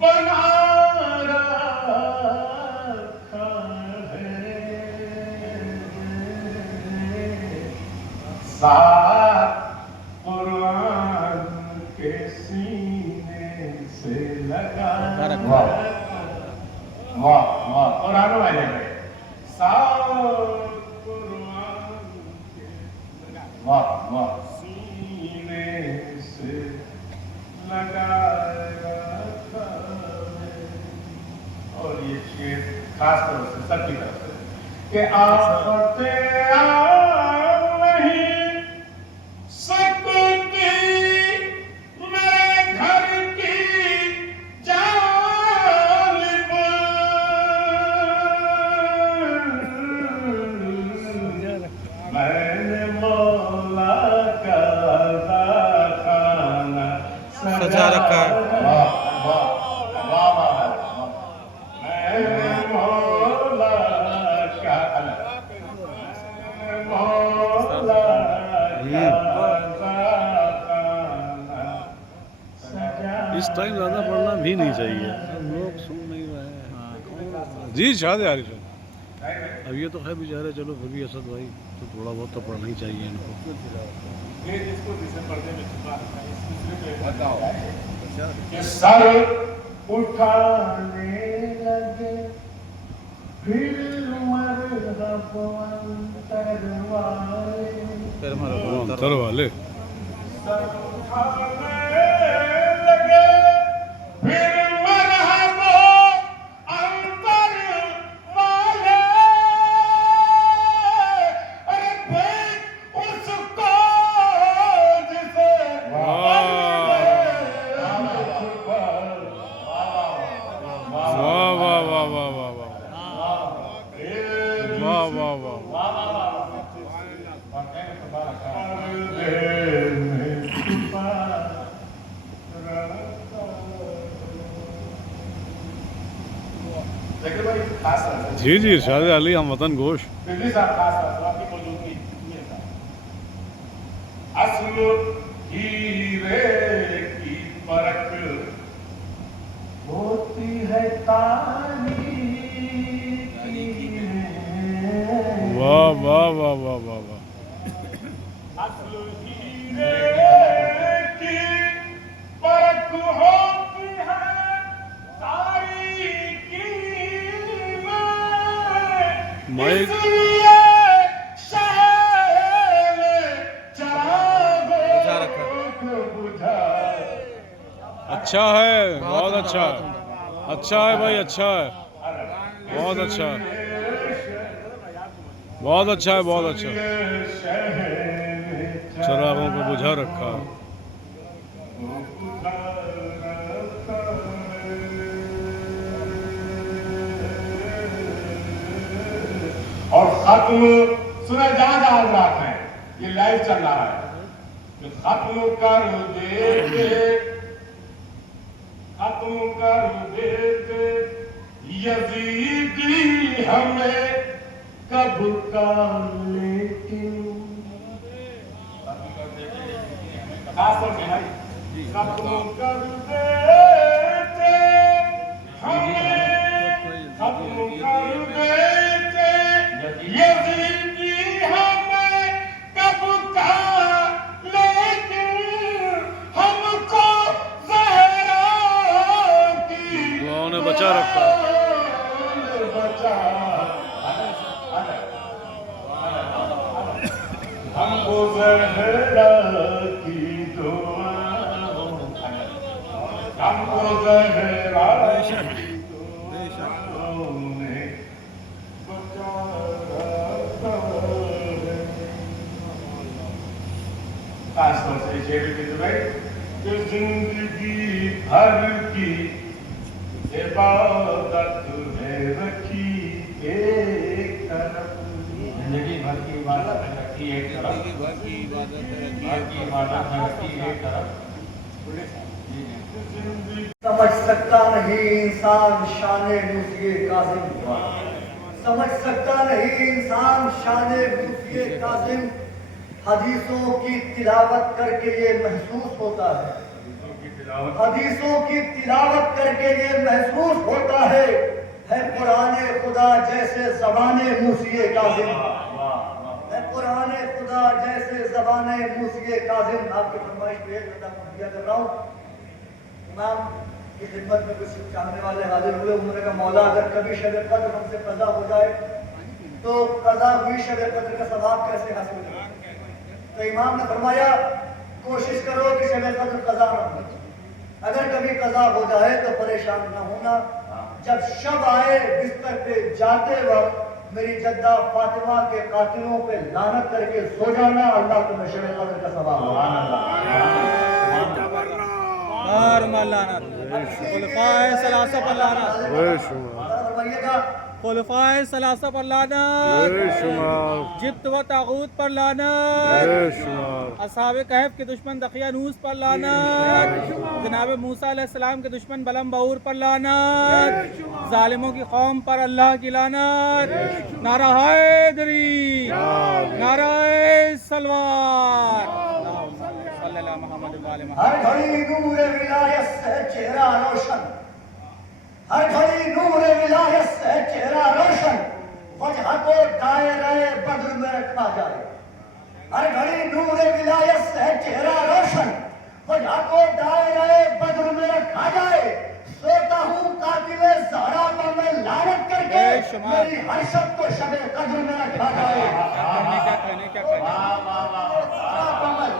बना रखा है साथ कुरान के सीने से लगा वाह वाह वाह कुरान वाले में साथ कुरान के वाह वाह सीने से लगा रखा है। और ये शेर खास तौर से सबकी तरफ से कि आफतें नहीं सकती मेरे घर की जानिब मैंने मौला का खाना सजा रखा है। वाह वाह वाह वाह मैंने मौला का मौला इस टाइम ज़्यादा पढ़ना भी नहीं चाहिए, सब लोग सुन नहीं रहे हैं। जी शायद यार अब ये तो खैर बेचारे चलो फिर भी असद भाई तो थोड़ा बहुत तो पढ़ना ही चाहिए इनको। कि सर उठाने लगे फिर मरहब अंतर वाले अंतर वाले सर उठाने लगे फिर मरहब अंतर वाले अरे फेंक उसको जिसे वाह वाह वाह वाह वाह वाह वाह वाह वाह जी जी इरशाद अली हम वतन गोश असल हीरे की परख होती है तारीकी में वाह वाह वाह वाह वाह वाह असल हीरे की परख होती है तारीकी में इसलिए शहर चरागों को बुझाए। अच्छा है बहुत अच्छा है, अच्छा है भाई अच्छा है बहुत अच्छा है बहुत अच्छा है बहुत अच्छा है। चरागों को बुझा रखा है। और खत्म सुना जहां जहां बात है ये लाइव चल रहा है कि खत्म कर देते यजीदी हमें कब का लेकिन खास तौर से भाई कब कर देते हमें कब कर देते यजीदी हमें कब का लेकिन हमको ज़हरा की दुआओं ने बचा रखा। बचा हमको ज़हरा की दुआओं हमको ज़हरा की दुआओं ने बचा रखा है। खास तौर से शेर की भाई कि जिंदगी भर की इबादत में रखी एक तरफ जिंदगी भर की इबादत में रखी एक तरफ समझ सकता नहीं इंसान शाने मूसिए काजिम समझ सकता नहीं इंसान शाने मूसिए काजिम हदीसों की तिलावत करके ये महसूस होता है हदीसों की तिलावत करके ये महसूस होता है कुरान खुदा जैसे ज़बाने मूसिए काजिम है कुरान खुदा जैसे ज़बाने मूसिए काजिम। आपकी फरमाइश पे एक मुहैया कर रहा हूँ। इमाम की खिदमत में कुछ चाहने वाले हाजिर हुए। उन्होंने कहा मौला अगर कभी शब कद्र हमसे कज़ा हो जाए तो कज़ा हुई शब कद्र का सवाब कैसे हासिल होगा? तो इमाम ने फरमाया कोशिश करो कि शब कद्र कज़ा न हो। अगर कभी कज़ा हो जाए तो परेशान न होना। जब शब आए बिस्तर पे जाते वक्त मेरी जद्दा फातिमा के कातिलों पे लानत करके सो जाना। अल्लाह तुम्हें शब कद्र का सवाब खुलफाए सलासा पर लानत, जिब्त व तागूत पर लानत, असहाबे कहफ के दुश्मन दखियानूस पर लानत, जनाब मूसा अलैहिस्सलाम के दुश्मन बलम बऊर पर लानत, जालिमों की कौम पर अल्लाह की लानत। नारा हैदरी, नारा सलवार। हर घड़ी नूर विलायत से चेहरा रोशन हर घड़ी नूर विलायत से चेहरा रोशन वजह को दायरे बद्र में रखा जाए। हर घड़ी नूर विलायत से चेहरा रोशन वजह को दायरे बद्र में रखा जाए। सोता हूँ कातिले ज़हरा पर मैं लानत करके मेरी हर शब को शबे कद्र में रखा जाए।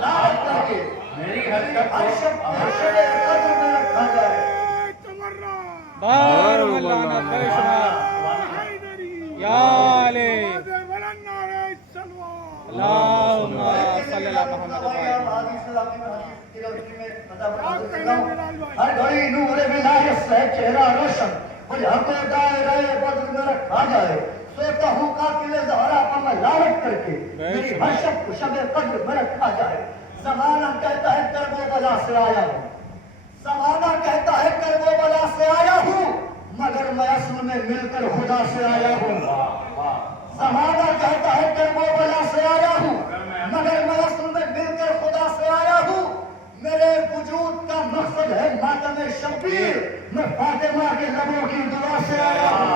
लानत करके मेरी हर शब को शबे कद्र में रखा जाए। बार लानत बेशुमार या अली अल्लाहुम्मा सल्ली अला मुहम्मद। हर घड़ी नूर विलायत से चेहरा रोशन वजह को दायरे बद्र में रखा जाए। सोता हूँ कातिले ज़हरा पर मैं लानत करके मेरी हर शब को शबे कद्र में रखा जाए। ज़माना कहता है करबो बला से आया हूँ ज़माना कहता है करबो बला से आया हूँ मगर मैं असल में मिलकर खुदा से आया हूँ। ज़माना कहता है करबो बला से आया हूँ मगर मैं असल में मिलकर खुदा से आया हूँ। मेरे वजूद का मकसद है मातम शब्बीर मैं फातिमा के लबों की दुआ से आया हूँ।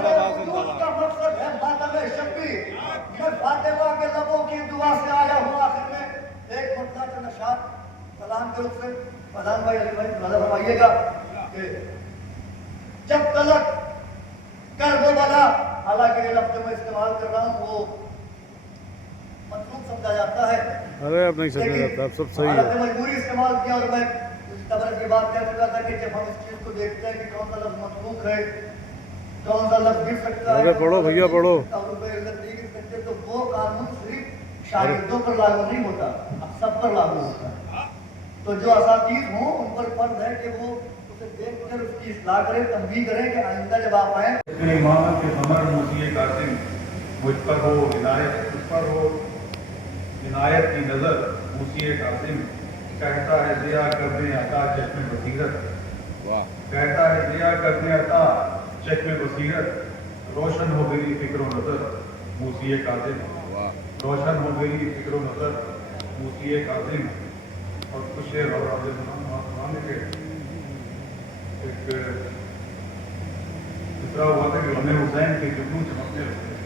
मेरे वजूद का मकसद है मातम शब्बीर मैं फातिमा के लबों की दुआ से आया हूँ। आखिर में एक मुद्दा का नशात सलाम के रूप से प्रधान भाई अली भाई नजर फरमाइएगा कि जब तलक कर वो वाला हालांकि ये लफ्ज़ मैं इस्तेमाल कर रहा हूँ वो मतलूब समझा जाता है। अरे अब नहीं समझा जाता, अब सब सही है। मजबूरी इस्तेमाल किया और मैं इस तरह की बात कह चुका था कि जब हम इस चीज़ को देखते हैं कि कौन सा लफ्ज़ मतलूब है कौन सा लफ्ज़ गिर सकता है। अरे पढ़ो भैया पढ़ो। तो वो कानून सिर्फ शागिर्दों पर लागू नहीं होता अब सब पर लागू होता है। तो जो असातीज़ हों उन पर फर्ज है कि वो उसे देखकर उसकी इस्लाह करें तंबीह करें कि आइंदा जब आप आए इमाम के हमर मूसिए कासिम मुझ पर हो इनायत मुझ पर हो इनायत की नज़र मूसिए कासिम कहता है दिया करने अता चश्मे बसीरत कहता है दिया करने अता चश्मे बसीरत रोशन हो गई फिक्र नजर मूसी काजिम, रोशन हो गई फिक्र नजर मूसी काजिम। और कुछ शेर और के एक दूसरा हुआ था कि हमें हुसैन के जुगनू चमकने लगते हैं,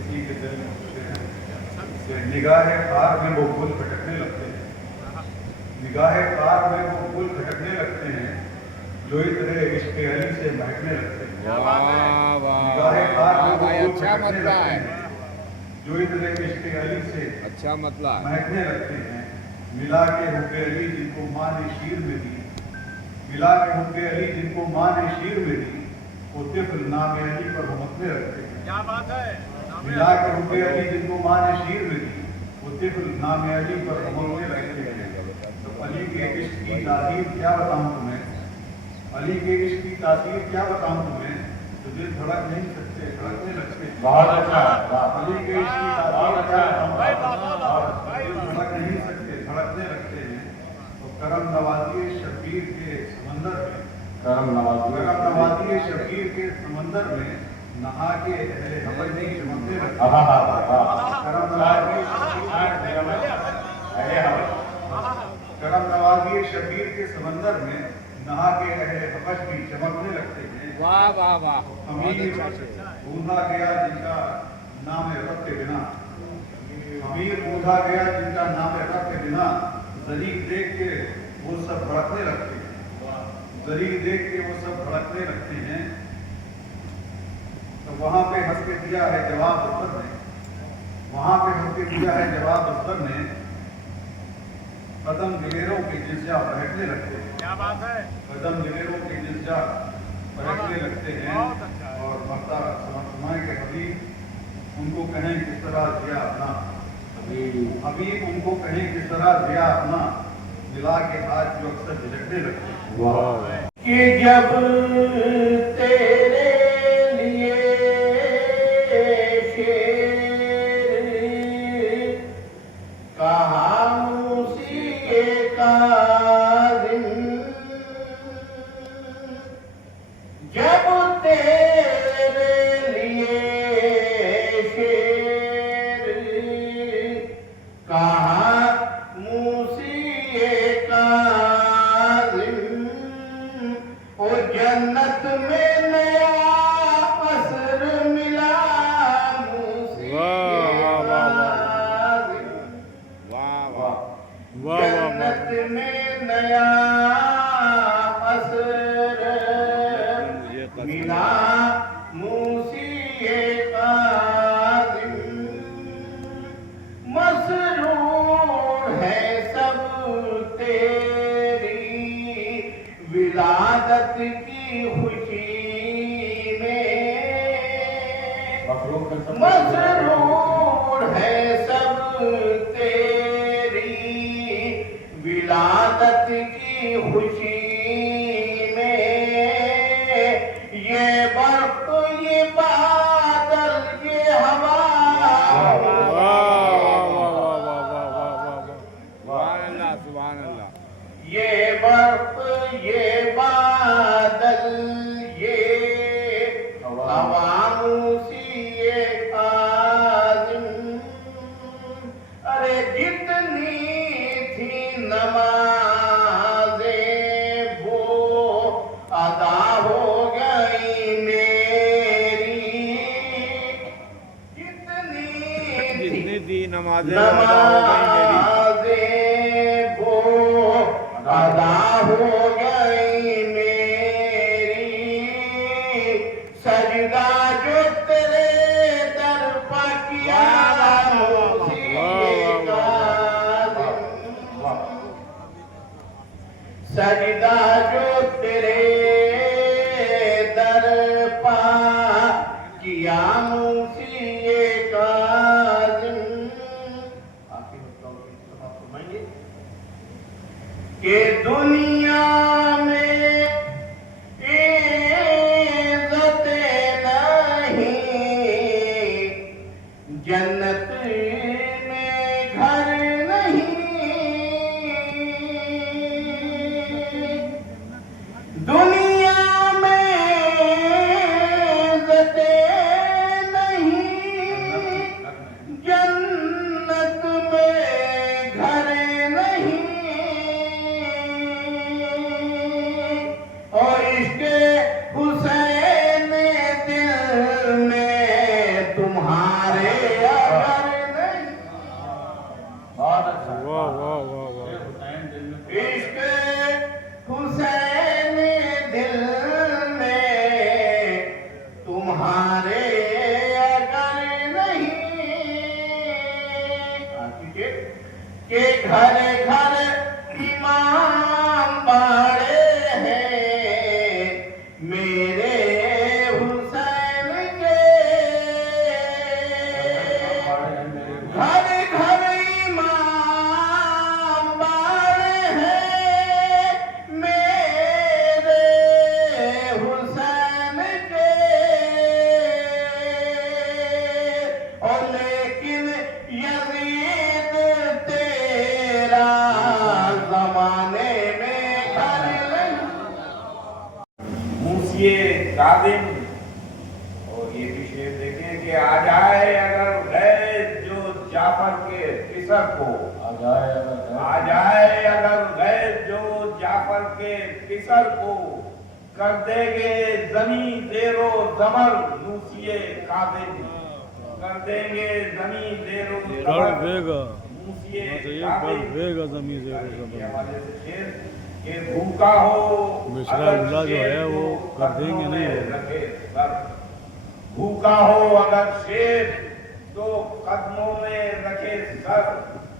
इसी के दिल में कुछ है। निगाह कार में वो फूल खटकने लगते हैं, निगाह कार में वो फूल खटकने लगते हैं, जो इतने इश्क अली से महकने लगते हैं। निगाह कार में वो फूल खटकने लगते हैं, जो इतने इश्क अली से अच्छा मतलब महकने लगते हैं। मिला के हुक्के अली जिनको माँ ने शीर में दी, मिला के हुक्के अली जिनको माँ ने शीर में दी, वो तिफल नाम अली पर हुमकने लगते हैं। क्या बात है। मिला के हुक्के अली जिनको माँ ने शीर में दी, वो तिफल नाम अली पर हुमकने लगते हैं। तो अली के इश्क की तासीर क्या बताऊं तुम्हें, अली के इश्क की तासीर क्या बताऊं तुम्हें, तो दिल धड़क नहीं सकते, धड़कने लगते हैं। बहुत अच्छा। अली के इश्क की तासीर क्या बताऊं, दिल धड़क नहीं सकते, धड़कने लगते हैं। तो करम नवाजी शब्बीर के समंदर में, करम नवाजी शब्बीर के समंदर में नहा के अहले हवज नहीं चमकने लगते। करम नवाजी शब्बीर के समंदर में नहा के अहले हवज भी चमकने लगते हैं। वाह वाह वाह, अमीर बूढ़ा गया जिनका नाम रब के बिना, अमीर बूढ़ा गया जिनका नाम रब के बिना, जरीक देख के वो सब भड़कने लगते हैं, जरीक देख के वो सब भड़कने लगते हैं। तो वहां पे हंस के दिया है जवाब अकबर ने, वहां पे हंस के दिया है जवाब अकबर ने, कदम दिलेरों के जिज्जा बहकने लगते हैं। क्या बात है। कदम दिलेरों के जिज्जा बहकने लगते हैं। और मरता समय के हबीब उनको कहें किस तरह दिया अपना, हबीब उनको कहें किस तरह दिया अपना, मिला के हाथ जो अक्सर झिझकने लगते हैं। कि जब तेरे लिए शेर कहा मूसी काज़िम, जब तेरे लिए शेर कहा मूसी काज़िम, ओ जन्नत में नया असर मिला मूसी काज़िम, वाह वाह जन्नत में नया असर मिला मूसी काज़िम, मसरूर है सब तेरी विलादत की खुशी में, मसरूर है सब तेरी विलादत की खुशी में, ये बर्फ ये बादल ये हवा, सुभान अल्लाह, ये बर्फ ये बादल ये हवा मूसी काज़िम, अरे जितनी थी नमाज़ें वो अदा हो गई मेरी, जितनी थी नमाजें वो अदा हो गई मेरी, सजदा जो तेरे दर पर किया मूसी काज़िम, सजदा जो तेरे दर पर किया मूसी काज़िम, कि दुनिया में इज़्ज़त न मूसिए कादिम। और ये भी शेर देखें कि आ जाए अगर गैर जो जाफर के किसर को, आ जाए अगर गैर जो जाफर के किसर को, कर देंगे जमी देरो जमर मूसिए कादिम, कर देंगे जमी देरो कर देगा मूसिए कर देगा जमीन शेर के भूखा हो मिश्रा उल्ला जो है वो कर देंगे नहीं रखे सर, भूखा हो अगर शेर तो कदमों में रखे सर,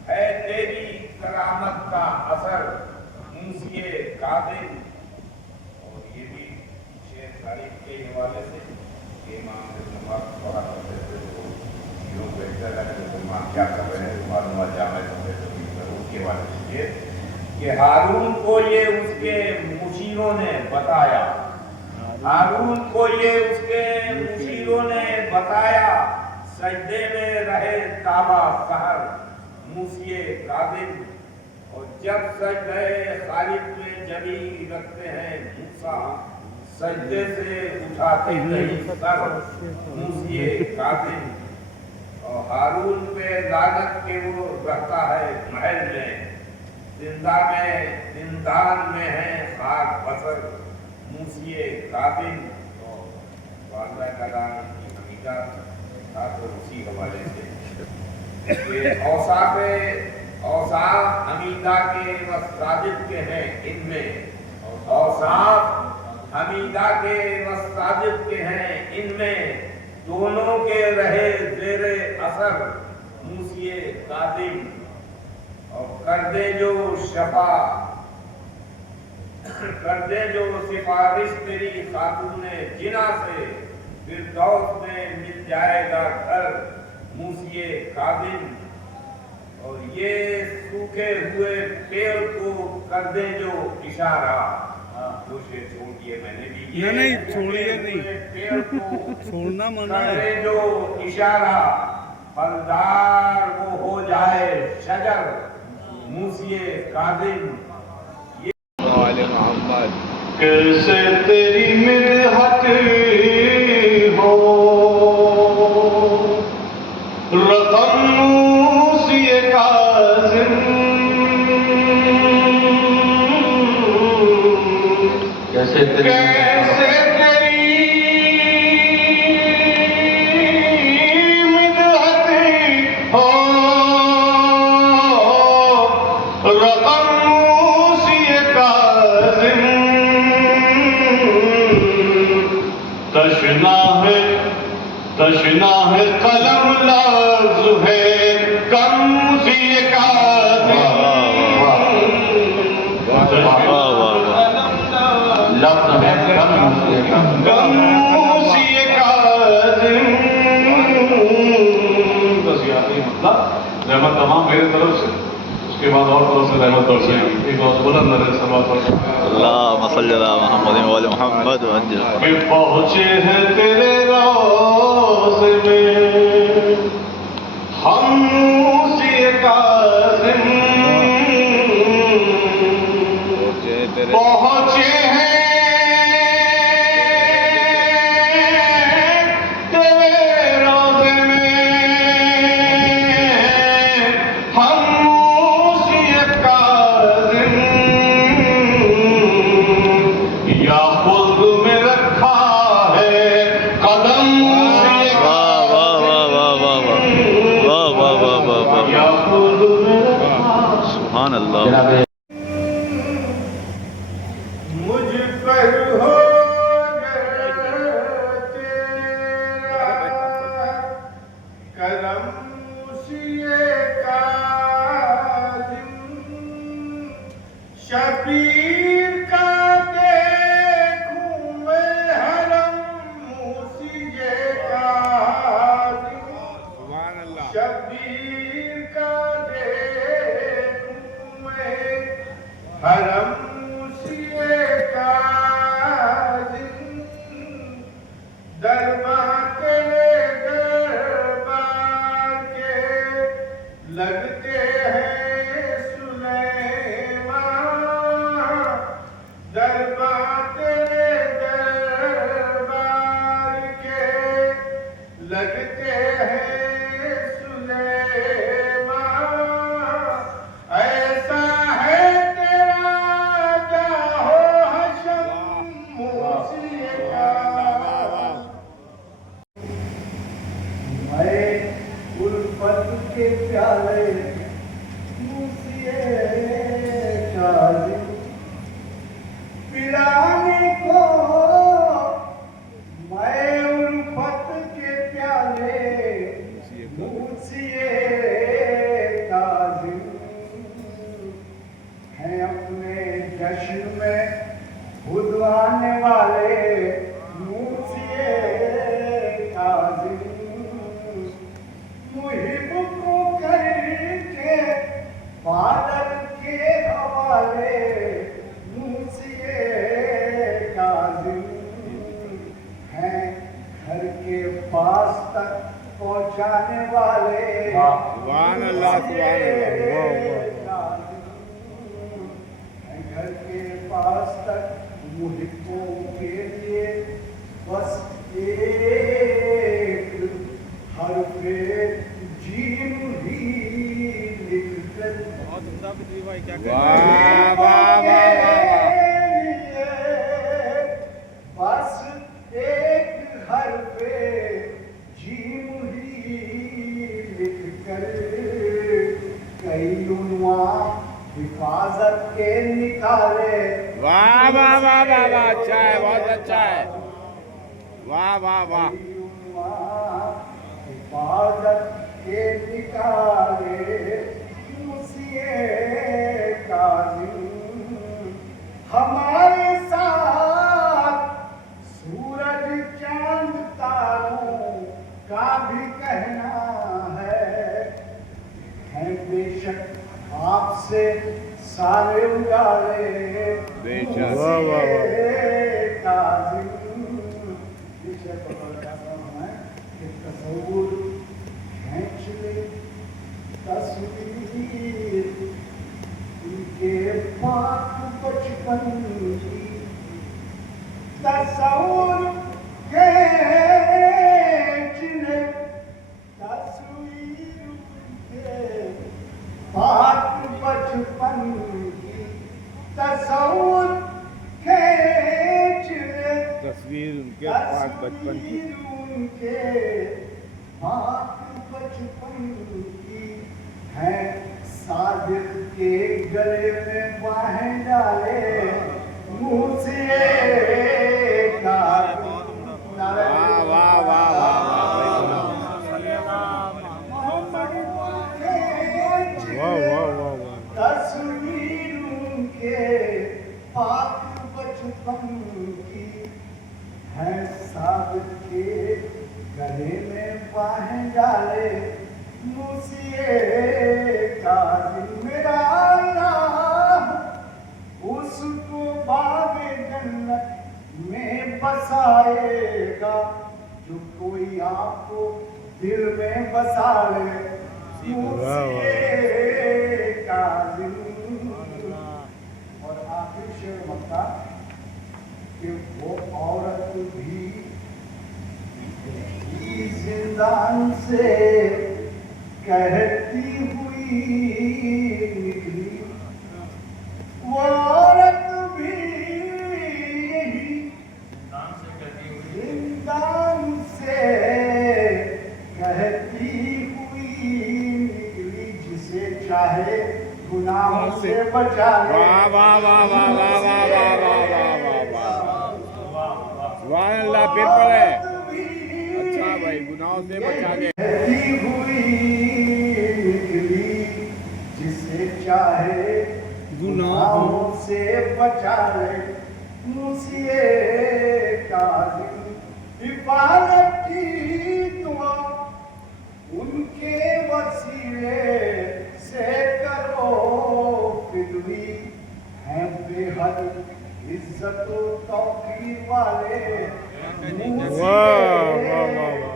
है तेरी करामत का असर मूसिए कादिम। और ये भी शेर तारीफ के हवाले से इमाम ने नमाज पढ़ा करते थे, तो लोग बैठते रहते थे, इमाम क्या कर रहे हैं मालूम जामे उसके हवाले से कि हारून को ये उसके मुशीरों ने बताया, हारून को ये उसके मुशीरों ने बताया, सजदे में रहे ताबा सहर मूसिए कादिम। और जब सजदे खालिद में जमी रखते हैं मूसा, सजदे से उठाते नहीं सर मूसिए कादिम। और हारून पे लानत के वो रहता है महल में, जिंदान में है खाक बसर मूसिए कादिम। और वालदा कलाम की हमीदा था तो उसी हवाले से ये औसाफ हमीदा के व साजिद के हैं इनमें, औसाफ हमीदा के व साजिद के हैं इनमें, दोनों के रहे जेरे असर मूसिए कादिम। और कर दे जो शफा, कर दे जो सिफारिश तेरी खातूने जिना से, फिरदौस में मिल जाएगा घर मूसिए कादिम। और ये सूखे हुए पेड़ को कर दे जो इशारा, दो शेर छोड़ दिए मैंने भी, ये नहीं छोड़िए नहीं, पेड़ को छोड़ना मना कर है। दे जो इशारा, फलदार वो हो जाए शजर मूसिए कादिम। कैसे तेरी मिन्हत हो रकम मूसिए काज़िम, कैसे तेरी मिन्हत हो रकम मूसिए काज़िम, तशना है कलम लफ्ज़ है कम मूसिए काज़िम, कम मूसिए काज़िम। बस यही मतलब रहमत तमाम मेरे तरफ से, उसके बाद और तरफ से रहमत बरसेगी। एक और बुलंद नज़र सल्लल्लाहु अल्लाहुम्मा सल्ली अला मुहम्मद व आले मुहम्मद व अंजिल में पहुँचे हैं तेरे रोज़े में हम मूसिए काज़िम, पहुँचे हैं तेरे रोज़े में हम मूसिए काज़िम, या खुद में रखा है कदम मूसिए या खुद में रखा सुभान अल्लाह। मुझ को मैं उल्फत के प्याले मूसिए काज़िम हैं अपने जश्न में खुद आने वाले मूसिए काज़िम मुहिब को करके बादल के हवाले मूसिए काज़िम हैं घर के पास तक पहुंचाने वाले सुभान अल्लाह, सुभान अल्लाह। घर के पास तक मुहिब्बों के लिए बस एक हरफे जीम ही लिख कर बहुत उम्दा पृथ्वी भाई, क्या वाह वाह वाह बस एक हरफे जीम ही लिख कर कई उन्वान हिफाजत के निकाले वाह वाह वाह वाह वाह, अच्छा है, बहुत अच्छा है, वाह वाह वाह। हिफाजत के निकाले मुझसे काज़िम हमारे साथ सूरज चांद तारों का भी कहना है बेशक आपसे सारे उजाले बेशक। वाह वाह वाह। काज़िम बेशक तस्वूर खींच ले तस्वीर उनके पाक बचपन की तस्वूर खींच ले तस्वीर उनके पाक बचपन की तस्वूर खींच ले तस्वीर उनके पाक बचपन की, उनके पाक बचपन की है साजिद के गले में बाहें डाले मुँह से वाह वाह वाह वाह वाह वाह वाह वाह। तस्वीर उनके पाक बचपन की है साबित के गले में बाहें डाले मुझसे काज़िम मेरा अल्लाह उसको बाग़े जन्नत में बसाएगा जो कोई आपको दिल में बसा ले मुझसे काज़िम। और आखिर शेर मक्का कि वो औरत भी जिंदान से कहती हुई निकली वो औरत भी जिंदान से कहती हुई निकली जिसे चाहे गुनाहों से बचा ले। वाह वाह वाह वाह वाह वाह वाह वाह वाह वाह, सुभान अल्लाह। फिर पढ़े, अच्छा भाई, गुनाहों से बचा ले। कहती हुई निकली जिसे चाहे गुनाहों से बचा ले मुझसे काज़िम। हिफाजत की दुआ उनके वसीले से करो फिदवी हैं बेहद इज्जत तौकीर वाले वाह वाह वाह वाह।